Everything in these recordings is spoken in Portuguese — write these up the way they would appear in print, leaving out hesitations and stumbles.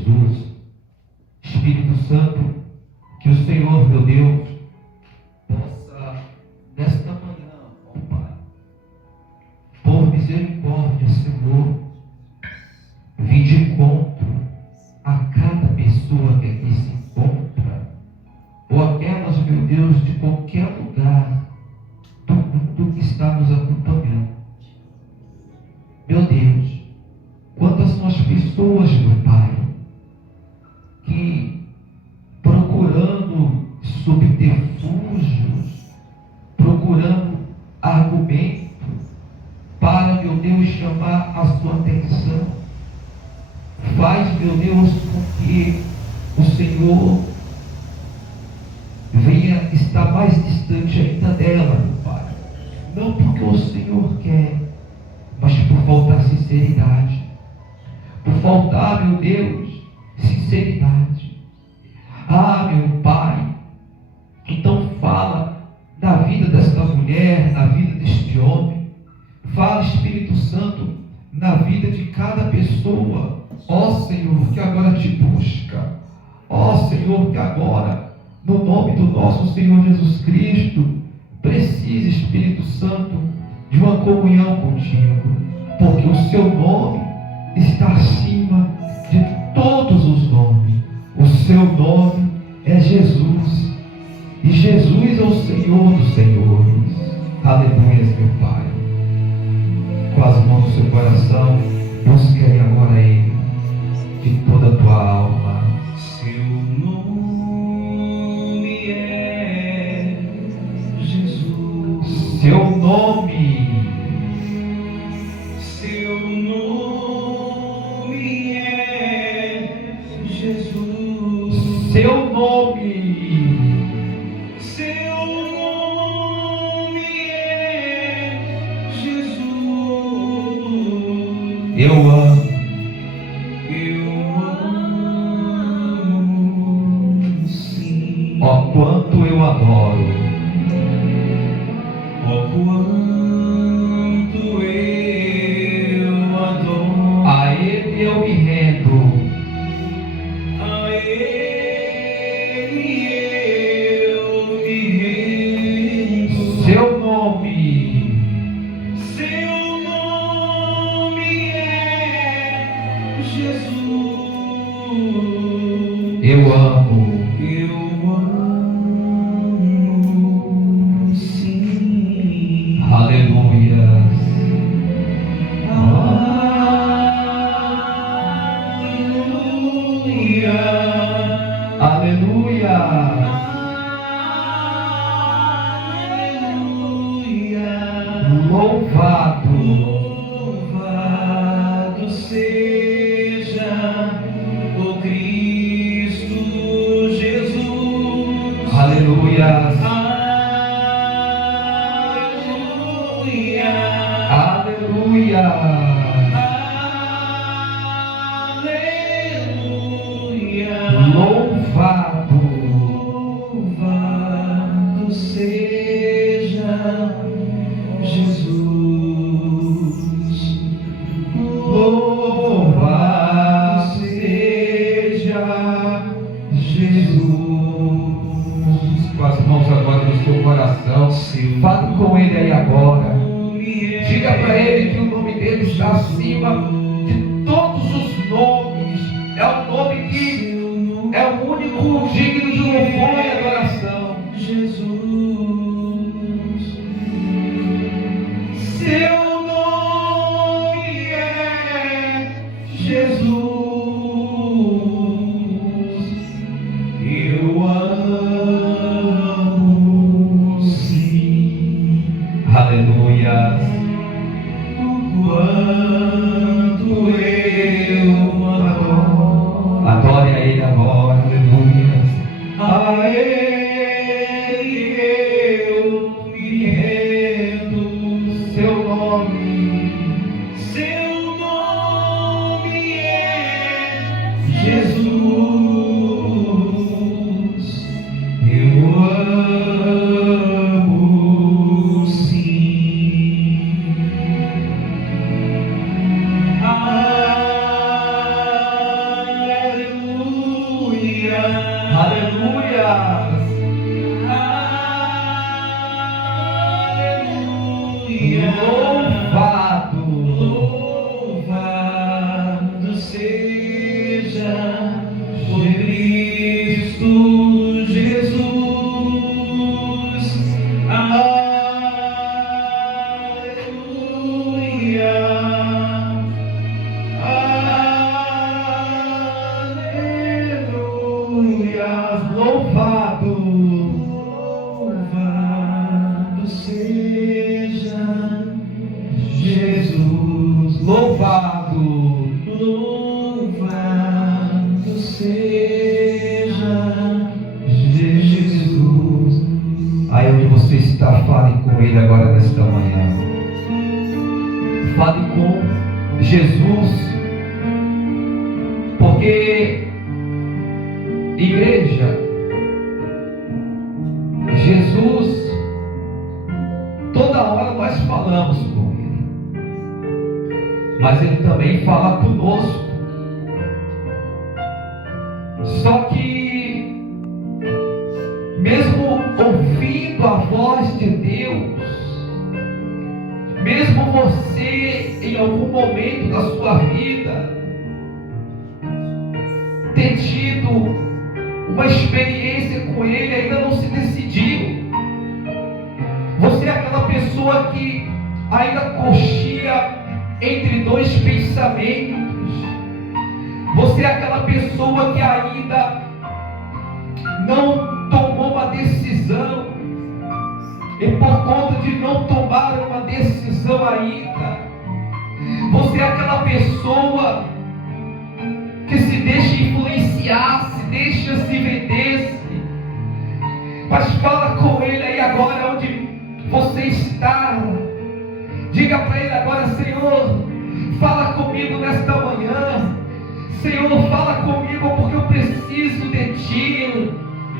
Jesus. Espírito Santo, que o Senhor, meu Deus, possa, nesta manhã, ó Pai, por misericórdia, Senhor, vir de encontro a cada pessoa que aqui se encontra, ou aquelas, meu Deus, de qualquer lugar do mundo que está nos acompanhando. Meu Deus, quantas são as pessoas, meu Pai, que procurando subterfúgios, procurando argumentos para, meu Deus, chamar a sua atenção, faz, meu Deus, com que o Senhor venha estar mais distante ainda dela, meu Pai. Não porque o Senhor quer, mas por faltar sinceridade, por faltar, meu Deus, sinceridade. Ah, meu Pai, então fala na vida desta mulher, na vida deste homem. Fala, Espírito Santo, na vida de cada pessoa, ó Senhor, que agora te busca, ó Senhor, que agora, no nome do nosso Senhor Jesus Cristo, precisa, Espírito Santo, de uma comunhão contigo, porque o seu nome está acima de todos os nomes. O seu nome é Jesus, e Jesus é o Senhor dos senhores. Aleluia, meu Pai. Com as mãos do seu coração, busque aí agora Ele, de toda a tua alma. Seu nome é Jesus. Seu nome. Seu nome é Jesus. Seu nome. Seu nome é Jesus. Eu amo. Ó quanto eu adoro, ó quanto eu adoro, a Ele eu me rendo, a Ele eu me rendo. seu nome É Jesus. eu amo. Aleluia. Aleluia. Louvado seja o Cristo Jesus. Aleluia. Aleluia. Louvado seja Jesus. Louvado seja Jesus. Com as mãos agora no seu coração, fale com Ele aí agora. Diga para Ele que o nome dele está acima de todos os nomes. É o nome que é o único digno de louvor e adoração. Jesus. Seu nome é Jesus. Eu amo, sim. Aleluia. Quanto eu adoro. Adore a Ele agora. Aleluia. A Ele eu me rendo. Seu nome É Jesus. Eu amo, sim. Louvado, louvado seja o Cristo Jesus. Aleluia, aleluia, louvado, louvado seja Jesus. louvado. Louvado seja Jesus. Aí onde você está, fale com Ele agora nesta manhã. Fale com Jesus. Porque, igreja, Jesus, toda hora nós falamos com Ele, mas Ele também fala conosco. Só que, mesmo ouvindo a voz de Deus, mesmo você em algum momento da sua vida ter tido uma experiência com Ele, ainda não se decidiu. Você é aquela pessoa que ainda cochila entre dois pensamentos. Você é aquela pessoa que ainda não tomou uma decisão, e por conta de não tomar uma decisão ainda, você é aquela pessoa que se deixa influenciar, se deixa se vender. Mas fala com Ele aí agora onde você está. Diga para Ele agora: Senhor, fala comigo nesta manhã. Senhor, fala comigo, porque eu preciso de Ti.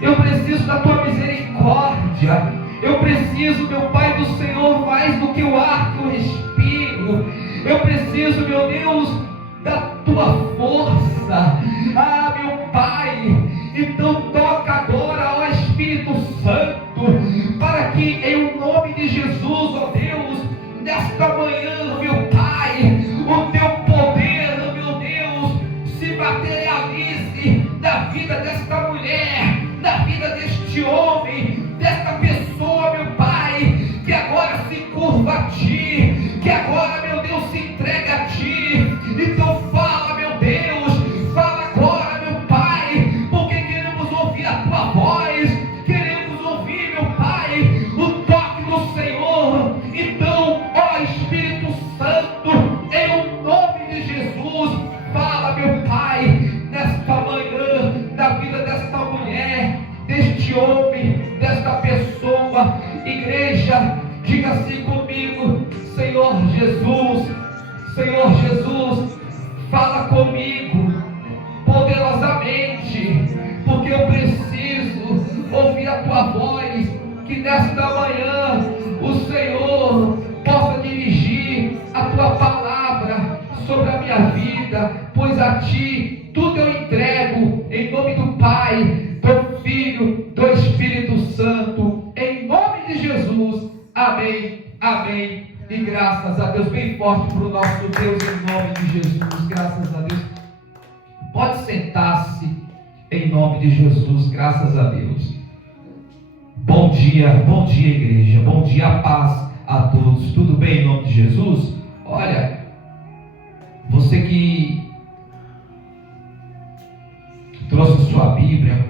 Eu preciso da Tua misericórdia. Eu preciso, meu Pai do Senhor, mais do que o ar que eu respiro. Eu preciso, meu Deus, da Tua força. Ah, meu Pai, então toca agora, ó Espírito Santo, para que em nome de Jesus, ó Deus, nesta manhã, meu Pai, o Teu poder, meu Deus, se materialize na vida desta mulher, na vida deste homem, desta pessoa, meu Pai, que agora se curva a Ti, que agora, meu Deus, se entrega a Ti. Então fala, meu Deus, fala agora, meu Pai, porque queremos ouvir a Tua voz, queremos ouvir, meu Pai, o toque do Senhor. Então, ó Espírito Santo, em o nome de Jesus, fala, meu Pai, nesta manhã, na vida desta mulher, deste homem, desta pessoa. Igreja, diga assim comigo: Senhor Jesus, Senhor Jesus, fala comigo poderosamente, porque eu preciso ouvir a Tua voz. Que nesta manhã o Senhor possa dirigir a Tua palavra sobre a minha vida, pois a Ti tudo eu entrego, em nome do Pai, do Filho, do Espírito Santo, em nome de Jesus. Amém, amém e graças a Deus. Bem forte para o nosso Deus, em nome de Jesus. Graças a Deus. Pode sentar-se, em nome de Jesus. Graças a Deus. Bom dia, igreja. Bom dia, a paz a todos. Tudo bem em nome de Jesus? Olha, você que trouxe sua Bíblia,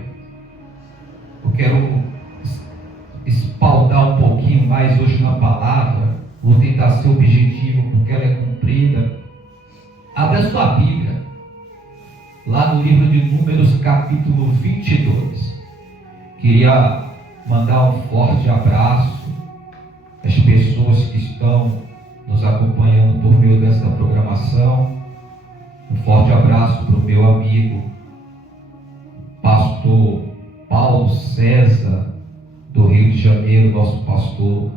eu quero espaldar um pouquinho mais hoje na palavra. Vou tentar ser objetivo, porque ela é comprida. Abra a sua Bíblia lá no livro de Números, capítulo 22. Queria mandar um forte abraço às pessoas que estão nos acompanhando por meio dessa programação. Um forte abraço para o meu amigo pastor Paulo César, do Rio de Janeiro, nosso pastor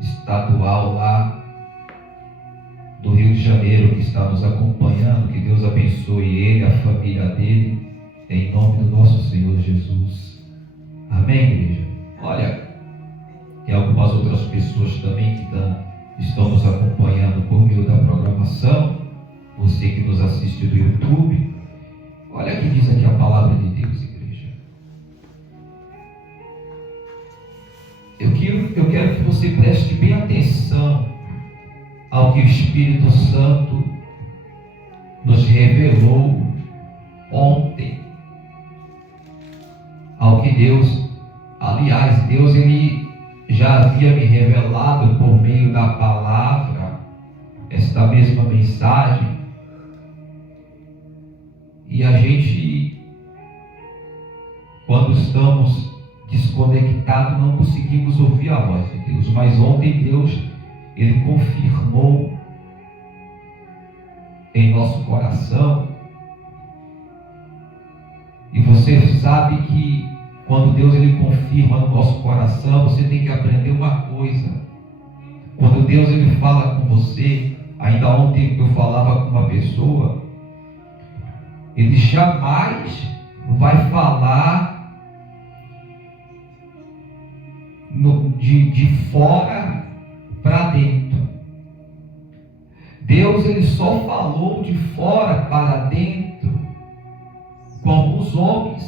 estadual lá do Rio de Janeiro, que está nos acompanhando. Que Deus abençoe ele, a família dele, em nome do nosso Senhor Jesus. Amém, igreja? Olha, Tem algumas outras pessoas também que estão nos acompanhando por meio da programação. Você que nos assiste do YouTube. Olha o que diz aqui a palavra de Deus, igreja. Eu quero que você preste bem atenção ao que o Espírito Santo nos revelou ontem. Ao que Deus, aliás, Deus ele já havia me revelado por meio da palavra esta mesma mensagem. E a gente, quando estamos desconectados, não conseguimos ouvir a voz de Deus. Mas ontem Deus, ele confirmou em nosso coração. E você sabe que quando Deus ele confirma no nosso coração, você tem que aprender uma coisa. Quando Deus ele fala com você, ainda ontem eu falava com uma pessoa, ele jamais vai falar de fora para dentro. Deus ele só falou de fora para dentro com os homens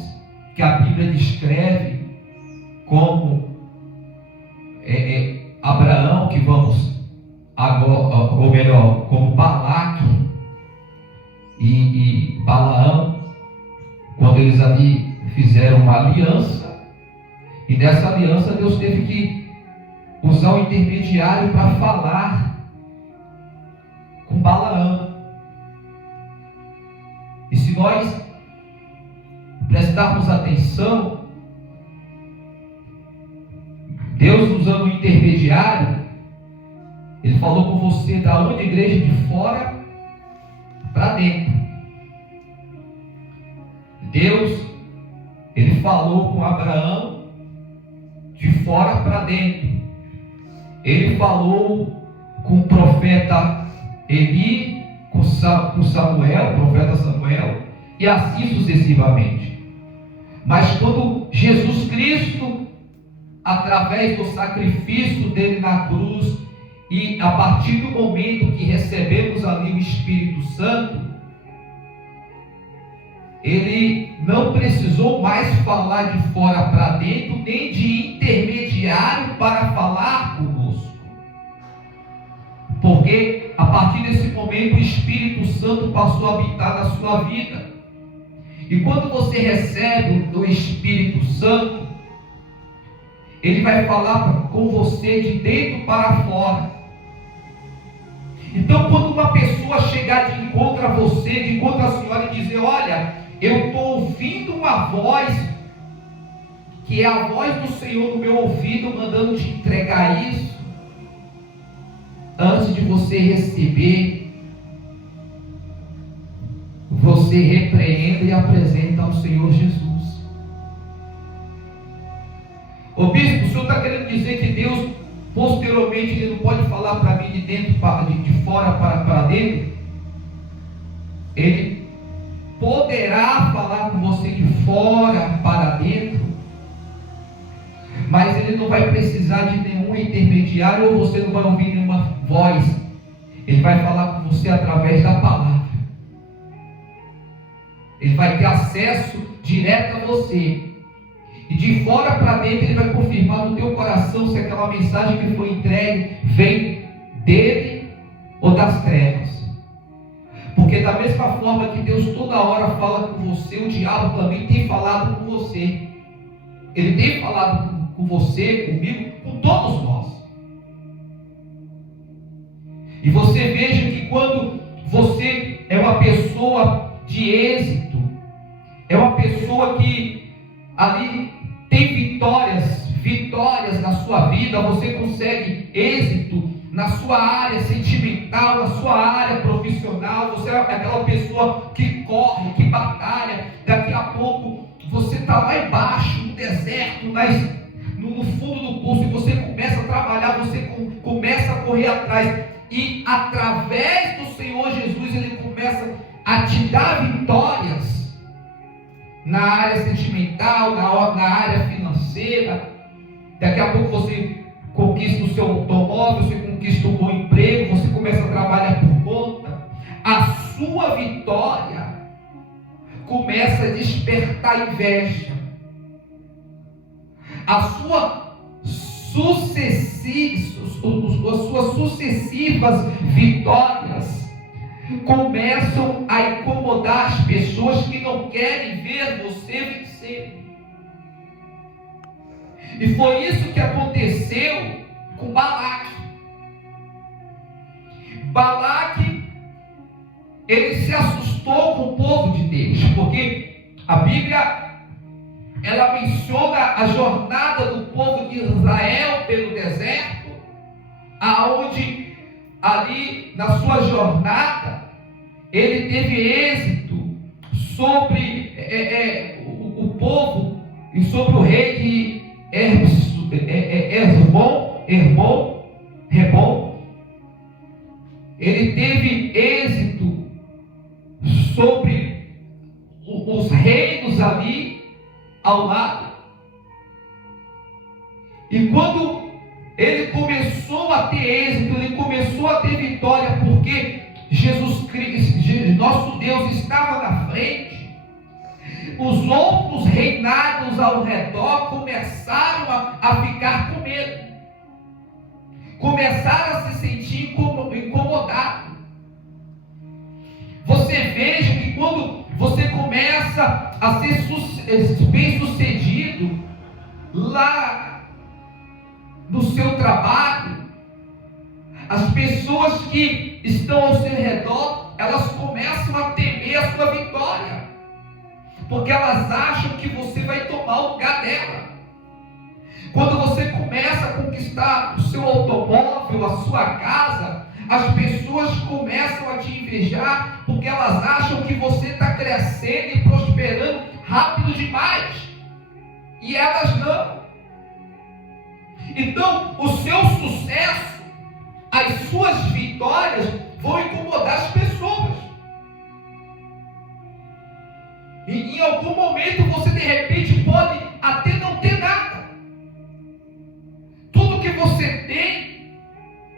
que a Bíblia descreve como Abraão, que vamos agora, ou melhor, como Balaque e Balaão, quando eles ali fizeram uma aliança, e nessa aliança Deus teve que usar o intermediário para falar com Balaão. E se nós prestarmos atenção, Deus usando o intermediário, ele falou com você da onde, igreja? De fora para dentro. Deus, ele falou com Abraão de fora para dentro. Ele falou com o profeta Eli, com Samuel, o profeta Samuel, e assim sucessivamente. Mas quando Jesus Cristo, através do sacrifício dele na cruz, e a partir do momento que recebemos ali o Espírito Santo, ele não precisou mais falar de fora para dentro, nem de intermediário para falar conosco. Porque a partir desse momento o Espírito Santo passou a habitar na sua vida. E quando você recebe o Espírito Santo, ele vai falar com você de dentro para fora. Então, quando uma pessoa chegar de encontro a você, de encontro à senhora e dizer: olha, eu estou ouvindo uma voz, que é a voz do Senhor no meu ouvido, mandando te entregar isso, antes de você receber, você repreenda e apresenta ao Senhor Jesus. Ô bispo, o senhor está querendo dizer que Deus, posteriormente, ele não pode falar para mim de dentro, de fora para dentro? Ele poderá falar com você de fora para dentro, mas ele não vai precisar de nenhum intermediário, ou você não vai ouvir nenhuma voz. Ele vai falar com você através da palavra. Ele vai ter acesso direto a você. E de fora para dentro ele vai confirmar no teu coração se aquela mensagem que foi entregue vem dele ou das trevas. Porque da mesma forma que Deus toda hora fala com você, o diabo também tem falado com você. Ele tem falado com você, comigo, com todos nós. E você veja que quando você é uma pessoa de êxito, é uma pessoa que ali tem vitórias na sua vida, você consegue êxito na sua área sentimental, na sua área profissional, você é aquela pessoa que corre, que batalha, daqui a pouco você está lá embaixo, no deserto, no fundo do poço, e você começa a trabalhar, você começa a correr atrás, e através do Senhor Jesus, ele começa a te dar vitórias na área sentimental, na área financeira. Daqui a pouco você conquista o seu automóvel, você conquista um bom emprego, você começa a trabalhar por conta, a sua vitória começa a despertar inveja. As suas sucessivas vitórias começam a incomodar as pessoas que não querem ver você vencer. E foi isso que aconteceu com Balaque. Balaque, ele se assustou com o povo de Deus, porque a Bíblia, ela menciona a jornada do povo de Israel pelo deserto, aonde ali na sua jornada ele teve êxito sobre o povo e sobre o rei de Rebom. Ele teve êxito sobre os reinos ali ao lado. E quando ele começou a ter êxito, ele começou a ter vitória, porque Jesus Cristo, nosso Deus, estava na frente, os outros reinados ao redor começaram a ficar com medo, começaram a se sentir incomodados. Você veja que quando você começa a ser bem sucedido lá no seu trabalho, as pessoas que estão ao seu redor, elas começam a temer a sua vitória, porque elas acham que você vai tomar o lugar dela. Quando você começa a conquistar o seu automóvel, a sua casa, as pessoas começam a te invejar, porque elas acham que você está crescendo e prosperando rápido demais, e elas não. Então, o seu sucesso, as suas vitórias vão incomodar as pessoas. E em algum momento você de repente pode até não ter nada. Tudo que você tem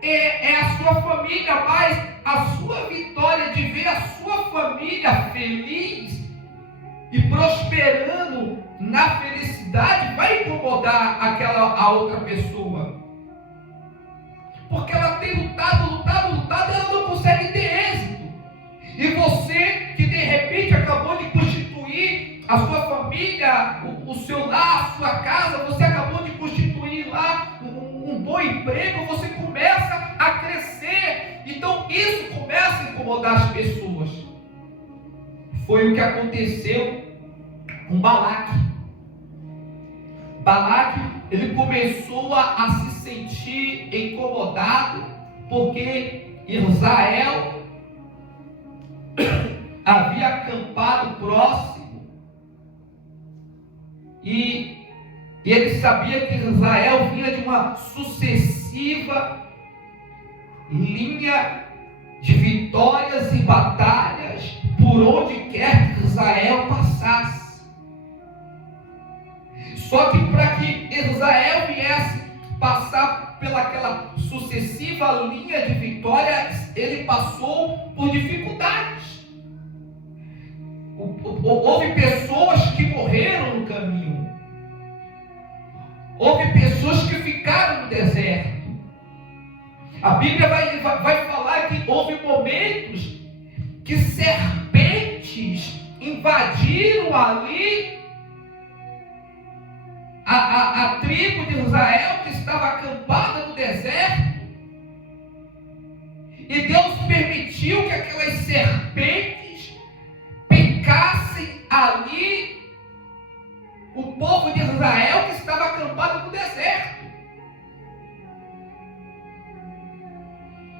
é a sua família, mas a sua vitória de ver a sua família feliz e prosperando na felicidade vai incomodar a outra pessoa, porque ela tem lutado, ela não consegue ter êxito. E você que de repente acabou de constituir a sua família, o seu lar, a sua casa, você acabou de constituir lá um bom emprego, você começa a crescer, então isso começa a incomodar as pessoas. Foi o que aconteceu com Balaque. Balaque, ele começou a se sentir incomodado, porque Israel havia acampado próximo, e ele sabia que Israel vinha de uma sucessiva linha de vitórias e batalhas por onde quer que Israel passasse. Só que para que Israel viesse passar pelaquela sucessiva linha de vitórias, ele passou por dificuldades. Houve pessoas que morreram no caminho. Houve pessoas que ficaram no deserto. A Bíblia vai falar que houve momentos que serpentes invadiram ali a tribo de Israel, que estava acampada no deserto, e Deus permitiu que aquelas serpentes picassem ali o povo de Israel que estava acampado no deserto.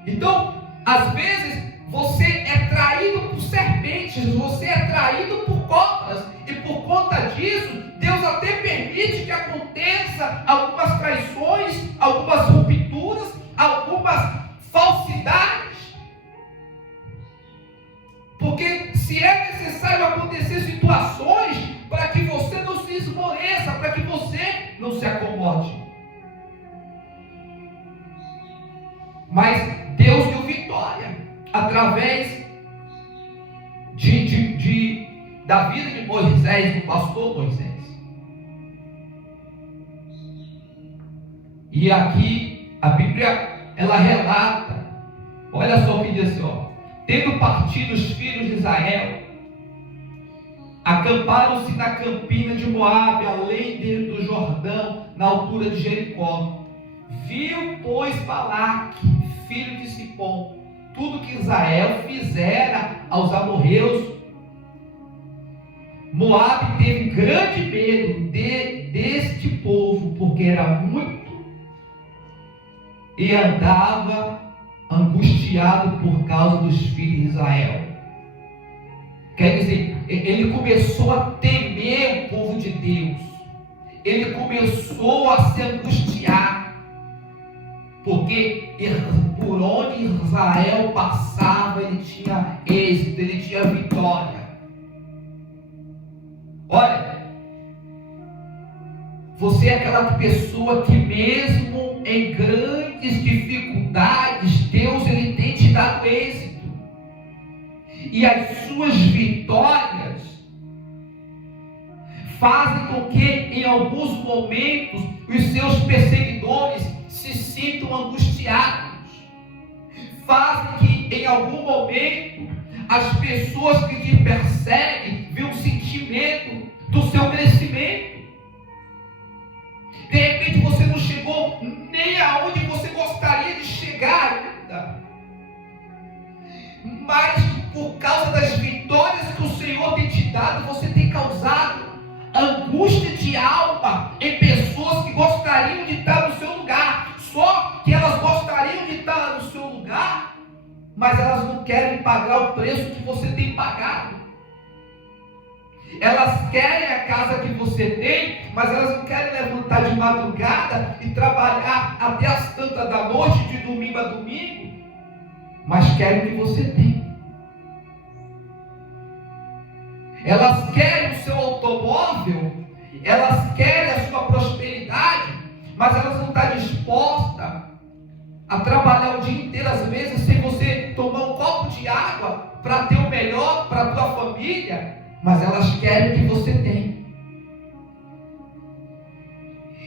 Então, às vezes, você é traído por serpentes, você é traído por cobras, e por conta disso, Deus até permite que aconteça algumas traições, algumas rupturas, algumas falsidades. Porque se é necessário acontecer situações para que você não se esmoreça, para que você não se acomode. Mas Deus deu vitória através da vida de Moisés, do pastor Moisés. E aqui a Bíblia, ela relata, olha só o que diz assim, ó: tendo partido os filhos de Israel, acamparam-se na campina de Moabe, além do Jordão, na altura de Jericó. Viu, pois, Balaque, filho de Zippor, tudo que Israel fizera aos amorreus. Moabe teve grande medo deste povo, porque era muito, e andava angustiado por causa dos filhos de Israel. Quer dizer, ele começou a temer o povo de Deus. Ele começou a se angustiar, porque por onde Israel passava, ele tinha êxito, ele tinha vitória. Olha, você é aquela pessoa que mesmo em grandes dificuldades, Deus ele tem te dado êxito. E as suas vitórias fazem com que em alguns momentos os seus perseguidores se sintam angustiados. Fazem que em algum momento as pessoas que te perseguem venham sentir medo do seu crescimento. De repente você não chegou nem aonde você gostaria de chegar ainda, mas por causa das vitórias que o Senhor tem te dado, você tem causado angústia de alma em pessoas que gostariam de estar no seu lugar. Só que elas gostariam de estar no seu lugar, mas elas não querem pagar o preço que você tem pagado. Elas querem a casa que você tem, mas elas não querem levantar de madrugada e trabalhar até as tantas da noite, de domingo a domingo, mas querem o que você tem. Elas querem o seu automóvel, elas querem a sua prosperidade, mas elas não estão dispostas a trabalhar o dia inteiro, às vezes, sem você tomar um copo de água para ter o melhor para a tua família, mas elas querem o que você tem.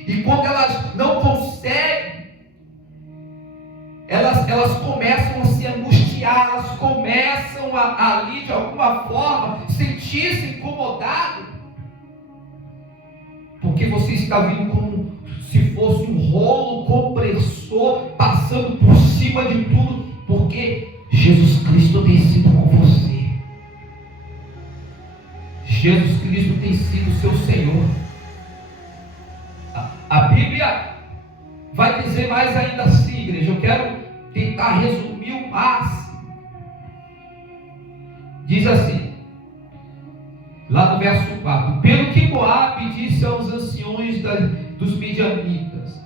E quando elas não conseguem, elas começam a se angustiar, elas começam ali de alguma forma sentir-se incomodado, porque você está vindo como se fosse um rolo compressor passando por cima de tudo, porque Jesus Cristo tem sido com você. Jesus Cristo tem sido seu Senhor. A Bíblia vai dizer mais ainda assim, igreja. Eu quero tentar resumir o máximo. Diz assim, lá no verso 4: pelo que Moabe disse aos anciões dos midianitas: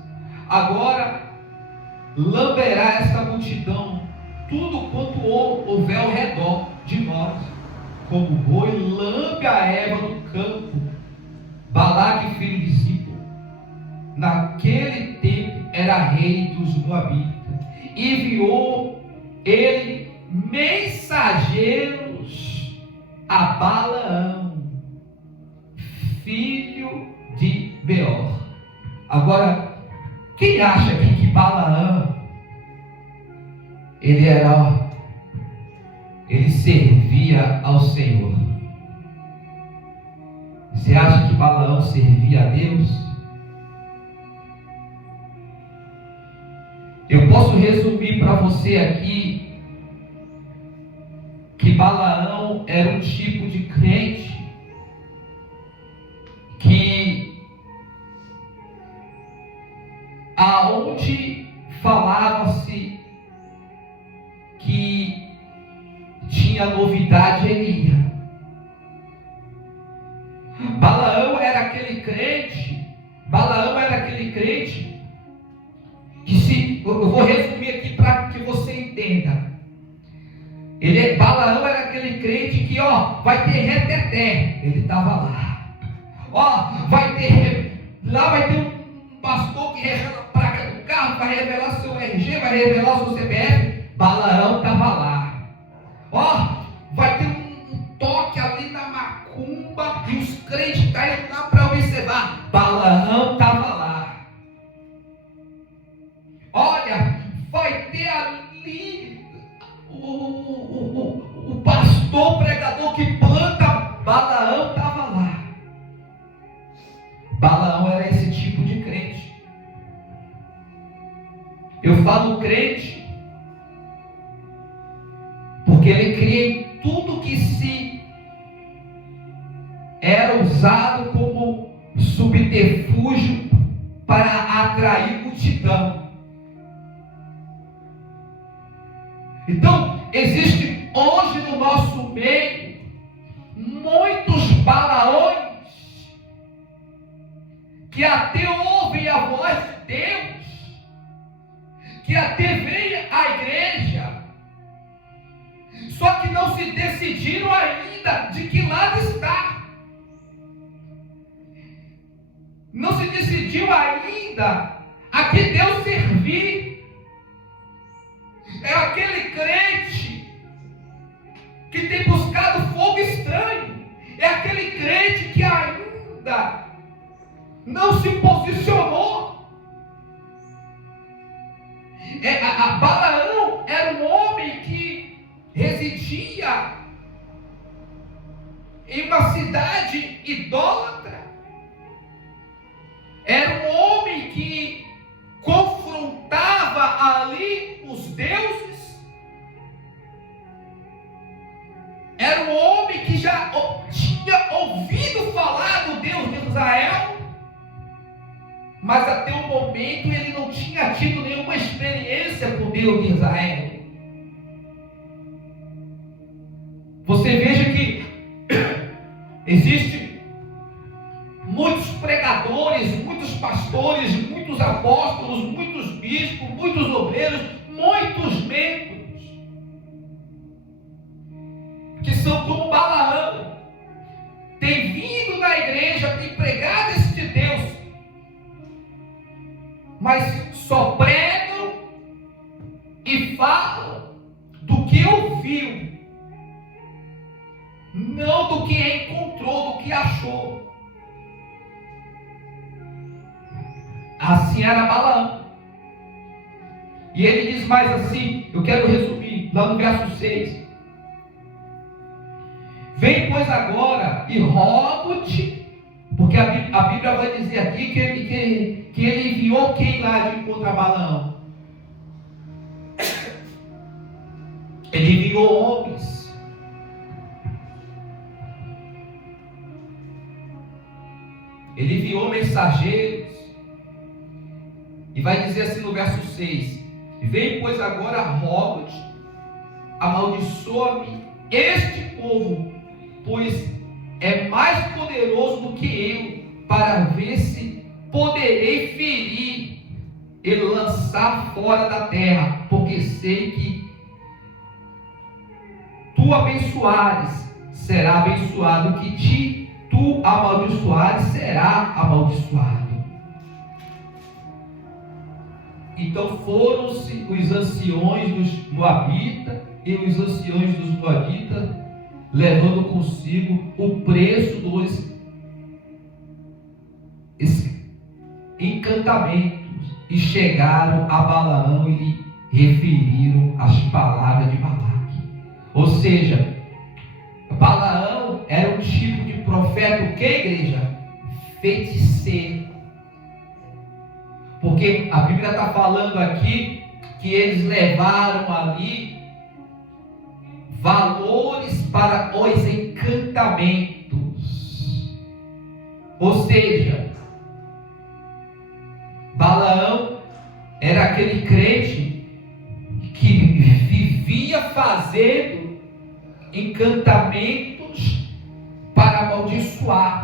agora lamberá esta multidão tudo quanto houver ao redor de nós, como o boi lambe a erva do campo. Balaque, filho de Zippor, naquele tempo era rei dos Moabitas, e enviou ele mensageiros a Balaão, filho de Beor. Agora, quem acha aqui que Balaão ele servia ao Senhor? Você acha que Balaão servia a Deus? Eu posso resumir para você aqui que Balaão era um tipo de crente que aonde falava-se que tinha novidade, ele ia. Balaão era aquele crente que eu vou resumir aqui para que você entenda. Balaão era aquele crente que, vai ter reteté. Ele estava lá. Vai ter um pastor que reza a praga do carro, vai revelar seu RG, vai revelar o seu CPF. Balaão estava lá. Vai ter um toque ali na macumba e os crentes caem lá para observar. Balaão estava lá. Olha, vai ter ali o pastor, o pregador que planta. Balaão estava lá. Balaão era esse tipo de crente. Eu falo crente porque ele cria em tudo que se era usado como subterfúgio para atrair multidão. Então, existe hoje no nosso meio muitos Balaões que até ouvem a voz de Deus, que até veem a igreja, só que não se decidiram ainda de que lado está. Não se decidiu ainda a que Deus servir. É aquele crente que tem buscado fogo estranho. É aquele crente que ainda não se posicionou. Balaão era um homem que residia em uma cidade idólatra. Era um homem que confrontava ali os deuses. Era um homem que já tinha ouvido falar do Deus de Israel, mas até o momento ele não tinha tido nenhuma experiência com Deus de Israel. Você veja que existe muitos pregadores, muitos pastores, muitos apóstolos, muitos bispos, muitos obreiros, muitos membros que são como Balaão, tem vindo na igreja, tem pregado esse de Deus, mas só pregam e falam do que ouviu, não do que encontrou, do que achou. Assim era Balaão. E ele diz mais assim, eu quero resumir, lá no verso 6. Vem, pois, agora e rogo-te, porque a Bíblia vai dizer aqui que ele enviou quem lá de encontro a Balaão? Ele enviou homens. Ele enviou mensageiros. E vai dizer assim no verso 6: vem, pois, agora rogo-te, amaldiçoa-me este povo, pois é mais poderoso do que eu, para ver se poderei ferir e lançar fora da terra, porque sei que tu abençoares, será abençoado, que tu amaldiçoares, será amaldiçoado. Então foram-se os anciões dos Moabitas e os anciões dos Moabitas, levando consigo o preço dos encantamentos, e chegaram a Balaão e lhe referiram as palavras de Balaque. Ou seja, Balaão era um tipo de profeta, o que, igreja? Feiticeiro. Porque a Bíblia está falando aqui que eles levaram ali valores para os encantamentos. Ou seja, Balaão era aquele crente que vivia fazendo encantamentos para amaldiçoar.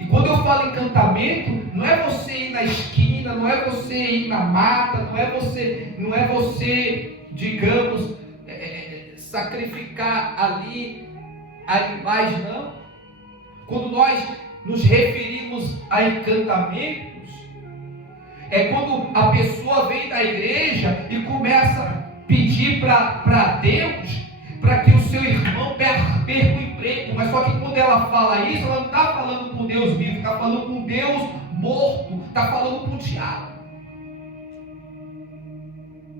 E quando eu falo encantamento, não é você ir na esquina, não é você ir na mata, não é você, digamos, sacrificar ali animais, não. Quando nós nos referimos a encantamentos, é quando a pessoa vem da igreja e começa a pedir para Deus para que o seu irmão perca o emprego. Mas só que quando ela fala isso, ela não está falando com Deus vivo, está falando com Deus morto, está falando com o diabo.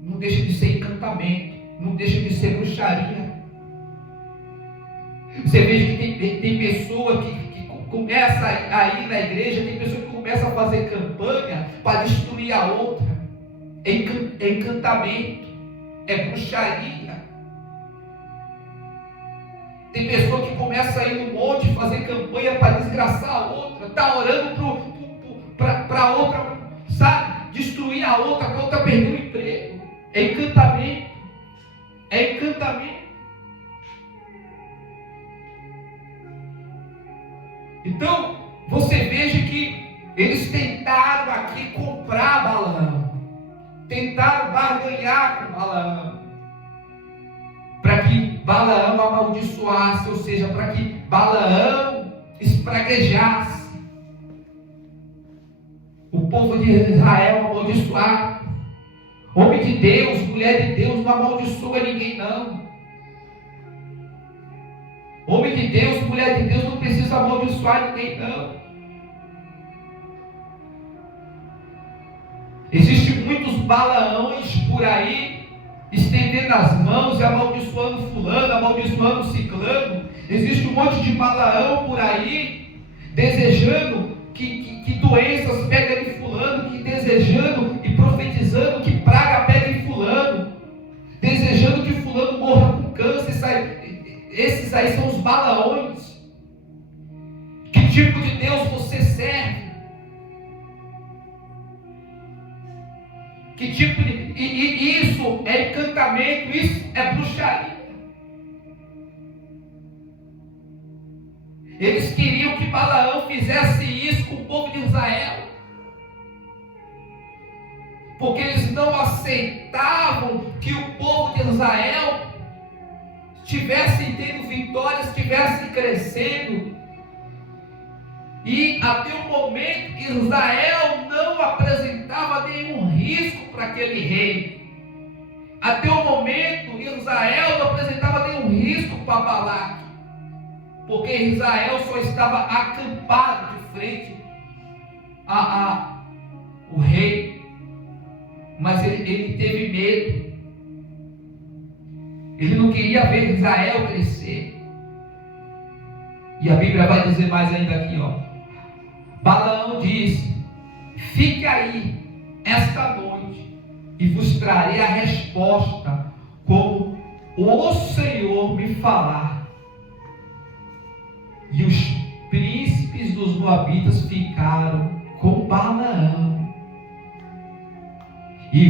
Não deixa de ser encantamento, não deixa de ser bruxaria. Você veja que tem pessoa que começa a ir na igreja, tem pessoa que começa a fazer campanha para destruir a outra. É encantamento, é bruxaria. Tem pessoa que começa a ir no monte fazer campanha para desgraçar a outra, está orando para a outra, sabe, destruir a outra, para a outra perder o emprego. É encantamento, é encantamento. Então, você veja que eles tentaram aqui comprar Balaão, tentaram barganhar com Balaão, para que Balaão amaldiçoasse, ou seja, para que Balaão espraguejasse o povo de Israel, amaldiçoar. Homem de Deus, mulher de Deus, não amaldiçoa ninguém não. Homem de Deus, mulher de Deus, não precisa amaldiçoar ninguém não. Existem muitos Balaões por aí, estendendo as mãos e amaldiçoando fulano, amaldiçoando ciclano. Existe um monte de Balaão por aí, desejando que doenças peguem em fulano, que desejando e profetizando que praga pegue em fulano, desejando que fulano morra com câncer. Esses aí são os Balaões. Que tipo de Deus você serve? Que tipo de... E isso é encantamento, isso é bruxaria. Eles queriam que Balaão fizesse isso com o povo de Israel, porque eles não aceitavam que o povo de Israel estivesse tendo vitórias, estivesse crescendo. E até o momento Israel não apresentava nenhum risco para aquele rei. Até o momento Israel não apresentava nenhum risco para Balaque, porque Israel só estava acampado de frente o rei. Mas ele teve medo. Ele não queria ver Israel crescer. E a Bíblia vai dizer mais ainda aqui, ó. Balaão disse: fique aí esta noite e vos trarei a resposta como o Senhor me falar. E os príncipes dos Moabitas ficaram com Balaão. E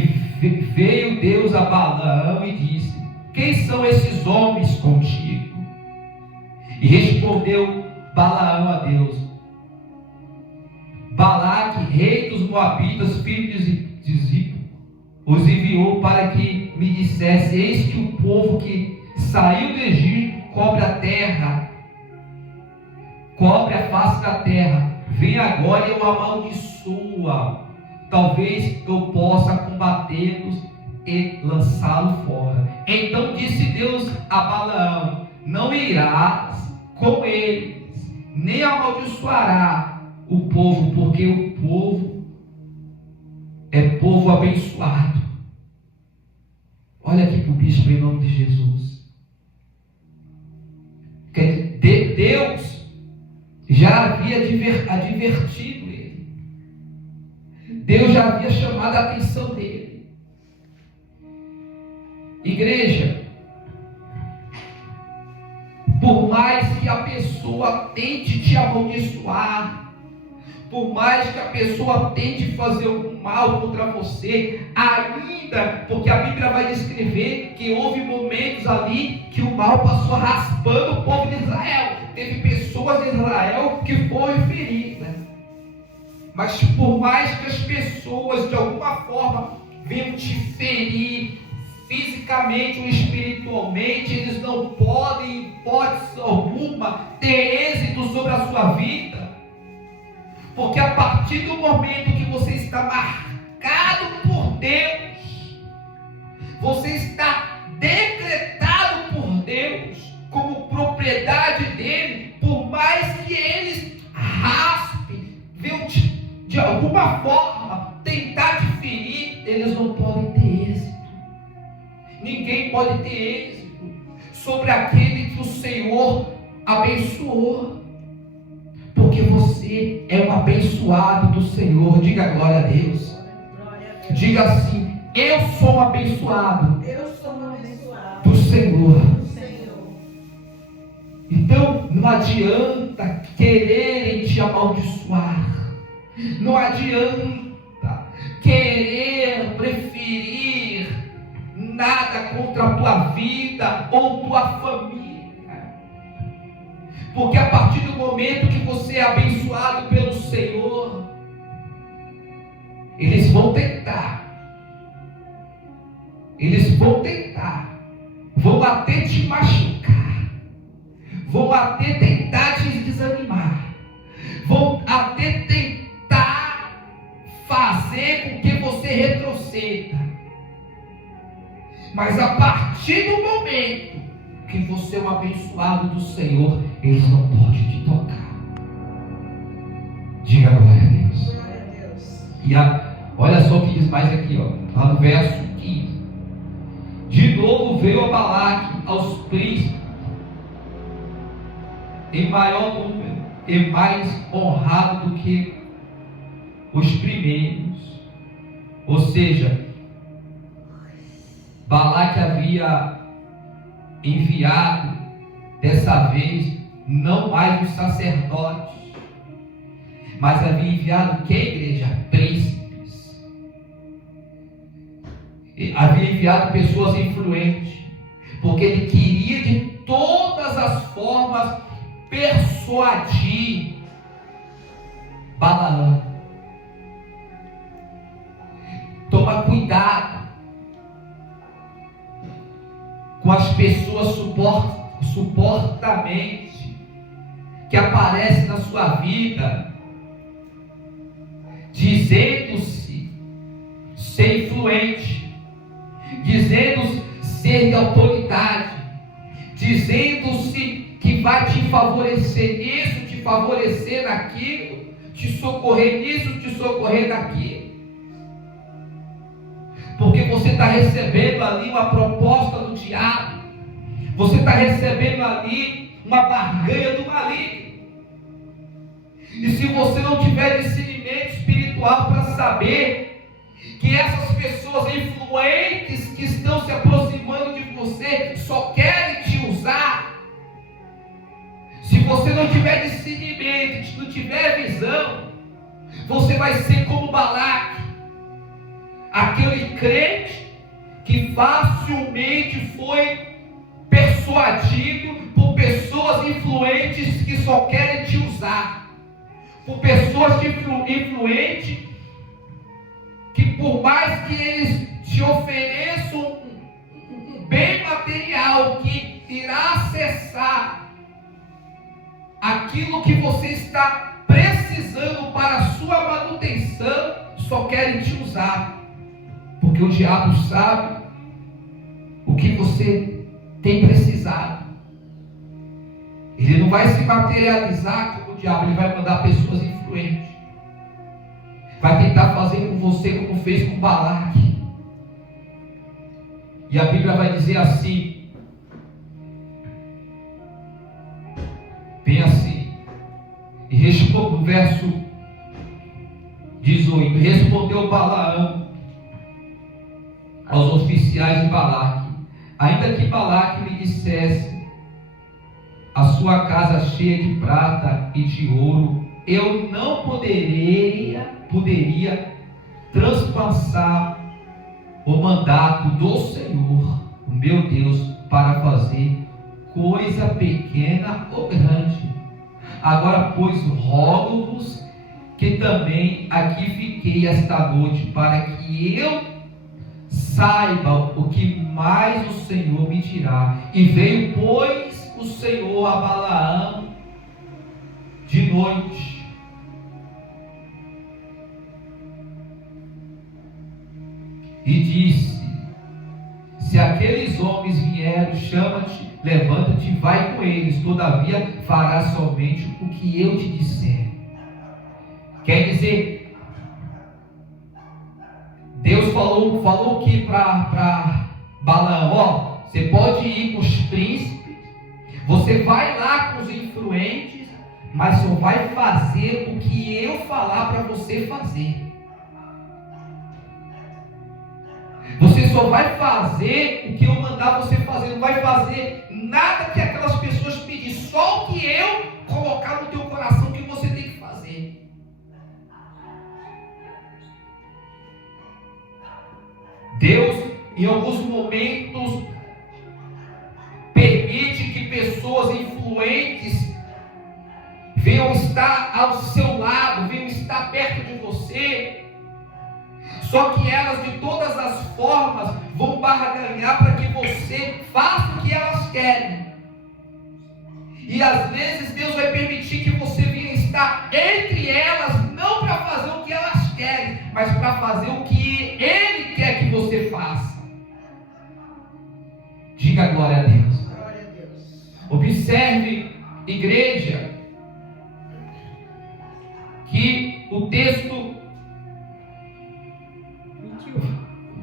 veio Deus a Balaão e disse: quem são esses homens contigo? E respondeu Balaão a Deus: Balaque, rei dos Moabitas, filho de Zipo, os enviou para que me dissesse: eis que o povo que saiu do Egito cobre a terra, cobre a face da terra. Vem agora e eu amaldiçoa. Talvez eu possa combatê-los e lançá-lo fora. Então disse Deus a Balaão: não irás com eles, nem amaldiçoará o povo, porque o povo é povo abençoado. Olha aqui para o bispo, em nome de Jesus. Deus já havia advertido ele. Deus já havia chamado a atenção dele. Igreja, por mais que a pessoa tente te amaldiçoar, por mais que a pessoa tente fazer algum mal contra você, ainda, porque a Bíblia vai descrever que houve momentos ali que o mal passou raspando o povo de Israel. Teve pessoas de Israel que foram feridas. Mas por mais que as pessoas de alguma forma venham te ferir fisicamente ou espiritualmente, eles não podem, em hipótese alguma, ter êxito sobre a sua vida. Porque a partir do momento que você está marcado marcado por Deus. Você está decretado por Deus como propriedade dele. Por mais que eles raspem, venham de alguma forma tentar te ferir, eles não podem ter êxito. Ninguém pode ter êxito sobre aquele que o Senhor abençoou. Porque você é um abençoado do Senhor. Diga glória a Deus. Diga assim: eu sou um abençoado. Do Senhor. Então não adianta quererem te amaldiçoar. Não adianta querer preferir nada contra a tua vida ou tua família. Porque a partir do momento que você é abençoado pelo Senhor, eles vão tentar. Vão até te machucar. Vão até tentar te desanimar. Vão até tentar fazer com que você retroceda. Mas a partir do momento que você é um abençoado do Senhor, eles não podem te tocar. Diga glória a Deus. E olha só o que diz mais aqui, lá no verso 15. De novo veio a Balaque aos príncipes em maior número e mais honrado do que os primeiros. Ou seja, Balaque havia enviado dessa vez não mais os sacerdotes, mas havia enviado que igreja? Príncipes. Havia enviado pessoas influentes, porque ele queria de todas as formas persuadir Balaão. Toma cuidado com as pessoas supostamente que aparecem na sua vida, dizendo-se ser influente, dizendo ser de autoridade, dizendo-se que vai te favorecer nisso, te favorecer naquilo, te socorrer nisso, te socorrer naquilo. Porque você está recebendo ali uma proposta do diabo, você está recebendo ali uma barganha do maligno. E se você não tiver discernimento espiritual para saber que essas pessoas influentes que estão se aproximando de você só querem te usar, se você não tiver discernimento, se não tiver visão, você vai ser como Balaque, aquele crente que facilmente foi persuadido por pessoas influentes que só querem te usar, por pessoas influentes que, por mais que eles te ofereçam um bem material que irá acessar aquilo que você está precisando para a sua manutenção, só querem te usar. Porque o diabo sabe o que você tem precisado. Ele não vai se materializar como o diabo, ele vai mandar pessoas influentes. Vai tentar fazer com você como fez com Balaque. E a Bíblia vai dizer assim, bem assim, e responde, no verso 18, respondeu Balaão aos oficiais de Balaque: ainda que Balaque me dissesse, a sua casa cheia de prata e de ouro, eu não poderia transpassar o mandato do Senhor, o meu Deus, para fazer coisa pequena ou grande. Agora, pois, rogo-vos que também aqui fiquei esta noite, para que eu saiba o que mais o Senhor me dirá. E veio, pois, o Senhor a Balaão de noite, e disse: se aqueles homens vieram, chama-te, levanta-te e vai com eles, todavia farás somente o que eu te disser. Quer dizer, Deus falou que para Balaão: ó, você pode ir com os príncipes, você vai lá com os influentes, mas só vai fazer o que eu falar para você fazer. Você só vai fazer o que eu mandar você fazer. Não vai fazer nada que aquelas pessoas pedirem. Só o que eu colocar no teu coração que você tem que fazer. Deus, em alguns momentos, permite que pessoas influentes venham estar ao seu lado, venham estar perto de você. Só que elas, de todas as formas, vão barganhar para que você faça o que elas querem. E às vezes Deus vai permitir que você venha estar entre elas, não para fazer o que elas querem, mas para fazer o que Ele quer que você faça. Diga glória a Deus. Glória a Deus. Observe, igreja, que o texto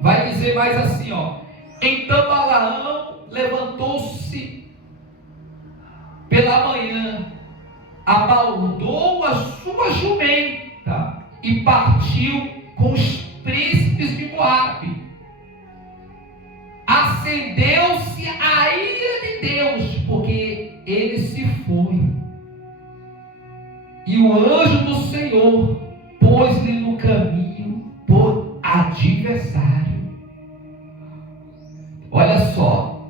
vai dizer mais assim, ó: então Balaão levantou-se pela manhã, abaldou a sua jumenta e partiu com os príncipes de Moabe. Acendeu-se a ira de Deus, porque ele se foi. E o anjo do Senhor pôs-lhe no caminho por adversário. Olha só,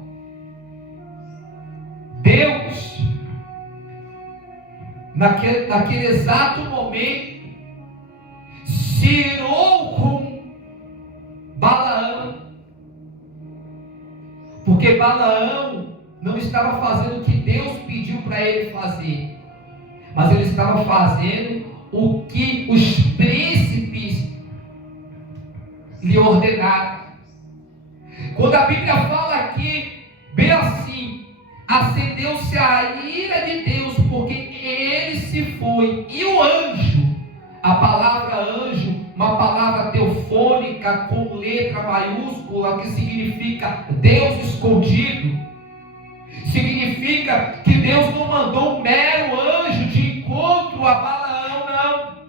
Deus, naquele exato momento, se irou com Balaão, porque Balaão não estava fazendo o que Deus pediu para ele fazer, mas ele estava fazendo o que os príncipes lhe ordenaram. Quando a Bíblia fala aqui, bem assim: acendeu-se a ira de Deus, porque ele se foi. E o anjo, a palavra anjo, uma palavra teofônica com letra maiúscula, que significa Deus escondido, significa que Deus não mandou um mero anjo de encontro a Balaão, não.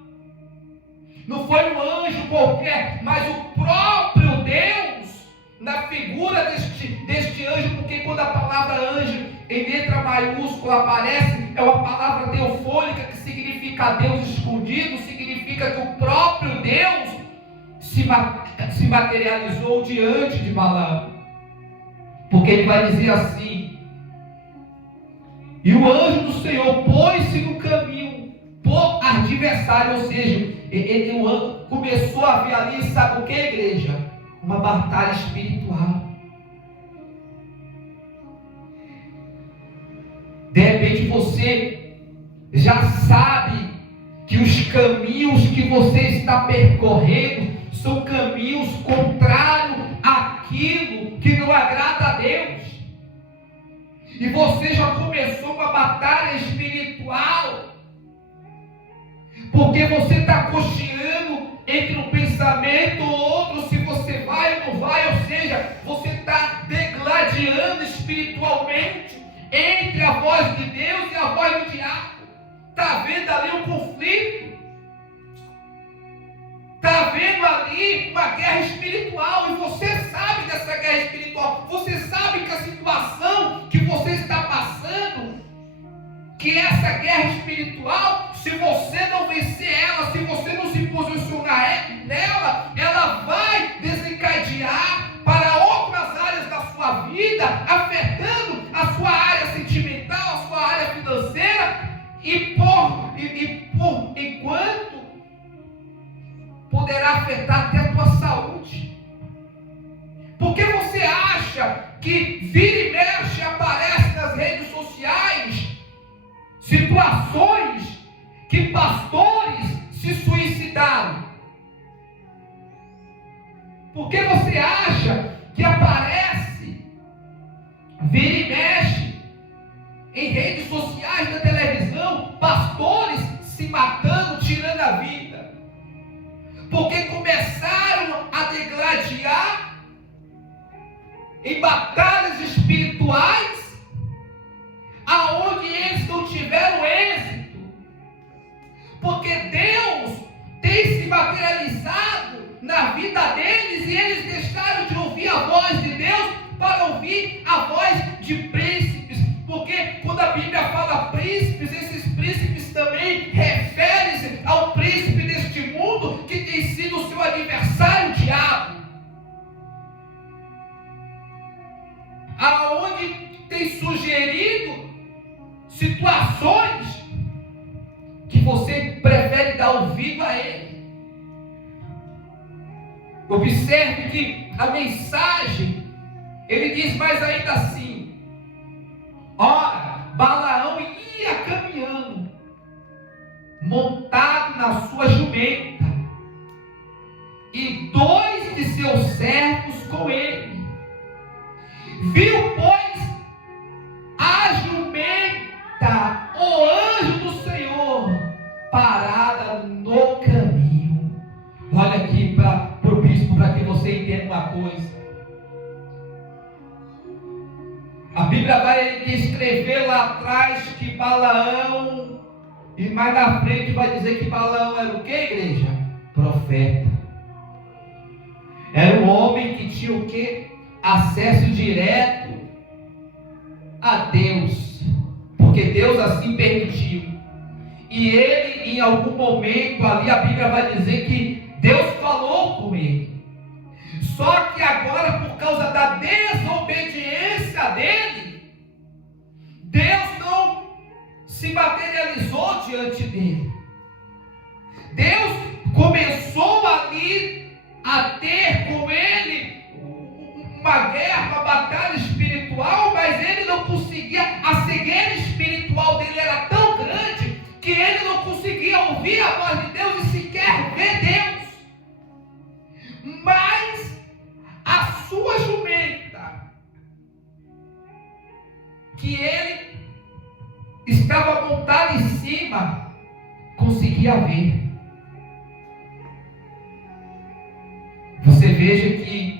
Não foi um anjo qualquer, mas o próprio Deus, na figura deste anjo, porque quando a palavra anjo em letra maiúscula aparece, é uma palavra teofônica que significa Deus escondido, significa que o próprio Deus se materializou diante de Balaão. Porque ele vai dizer assim: e o anjo do Senhor pôs-se no caminho por adversário, ou seja, ele começou a ver ali, sabe o que, igreja? Uma batalha espiritual. De repente você já sabe que os caminhos que você está percorrendo são caminhos contrários àquilo que não agrada a Deus. E você já começou uma batalha espiritual, porque você está cocheando entre um pensamento ou outro, se você vai ou não vai, ou seja, você está degladiando espiritualmente entre a voz de Deus e a voz do diabo. Está vendo ali um conflito, está vendo ali uma guerra espiritual, e você sabe dessa guerra espiritual, você sabe que a situação que você está passando, que essa guerra espiritual, se você não vencer ela, se você não se posicionar nela, ela vai desencadear para outras áreas da sua vida, afetando a sua área sentimental, a sua área financeira, e por enquanto poderá afetar até a tua saúde. Porque você acha que vira e mexe aparece nas redes sociais situações que pastores se suicidaram? Por Porque você acha que aparece, vira e mexe, em redes sociais, na televisão, pastores se matando, tirando a vida? Porque começaram a degladiar em batalhas espirituais, aonde eles não tiveram êxito. Porque Deus tem se materializado na vida deles e eles deixaram de ouvir a voz de Deus para ouvir a voz de príncipes. Porque quando a Bíblia fala príncipes, esses príncipes também referem-se ao príncipe deste mundo que tem sido o seu adversário, o diabo. Aonde tem sugerido situações que você prefere dar ouvido a ele. Observe que a mensagem, ele diz mais ainda assim: ora, Balaão ia caminhando, montado na sua jumenta, e 2 de seus servos com ele. Viu, pois, a jumenta, o anjo do Senhor, parada no caminho. Olha aqui para o bispo, para que você entenda uma coisa. A Bíblia vai descrever lá atrás que Balaão, e mais na frente vai dizer que Balaão era o que, igreja? Profeta. Era um homem que tinha o que? Acesso direto a Deus, porque Deus assim permitiu. E ele, em algum momento ali, a Bíblia vai dizer que Deus falou com ele. Só que agora, por causa da desobediência dele, Deus não se materializou diante dele. Deus começou ali a ter com ele uma guerra, uma batalha espiritual, mas ele não conseguia, a cegueira espiritual dele era tão grande que ele não conseguia ouvir a voz de Deus e sequer ver Deus. Mas a sua jumenta, que ele estava montado em cima, conseguia ver. Você veja que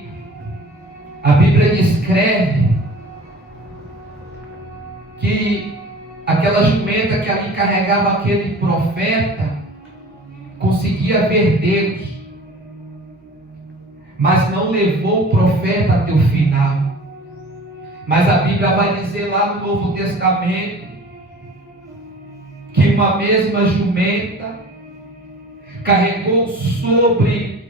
a Bíblia descreve que aquela jumenta que ali carregava aquele profeta conseguia ver Deus, mas não levou o profeta até o final. Mas a Bíblia vai dizer lá no Novo Testamento que uma mesma jumenta carregou sobre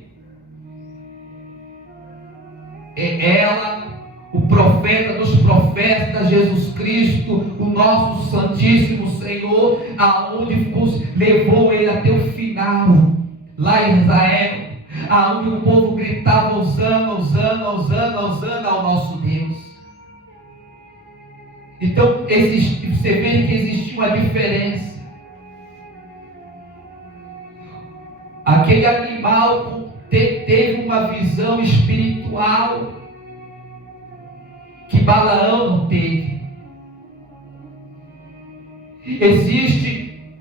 ela o profeta dos profetas, Jesus Cristo, o nosso Santíssimo Senhor, aonde levou ele até o final, lá em Israel, aonde o povo gritava: Hosana, Hosana, Hosana, Hosana ao nosso Deus. Então você vê que existia uma diferença. Aquele animal teve uma visão espiritual que Balaão não teve. Existem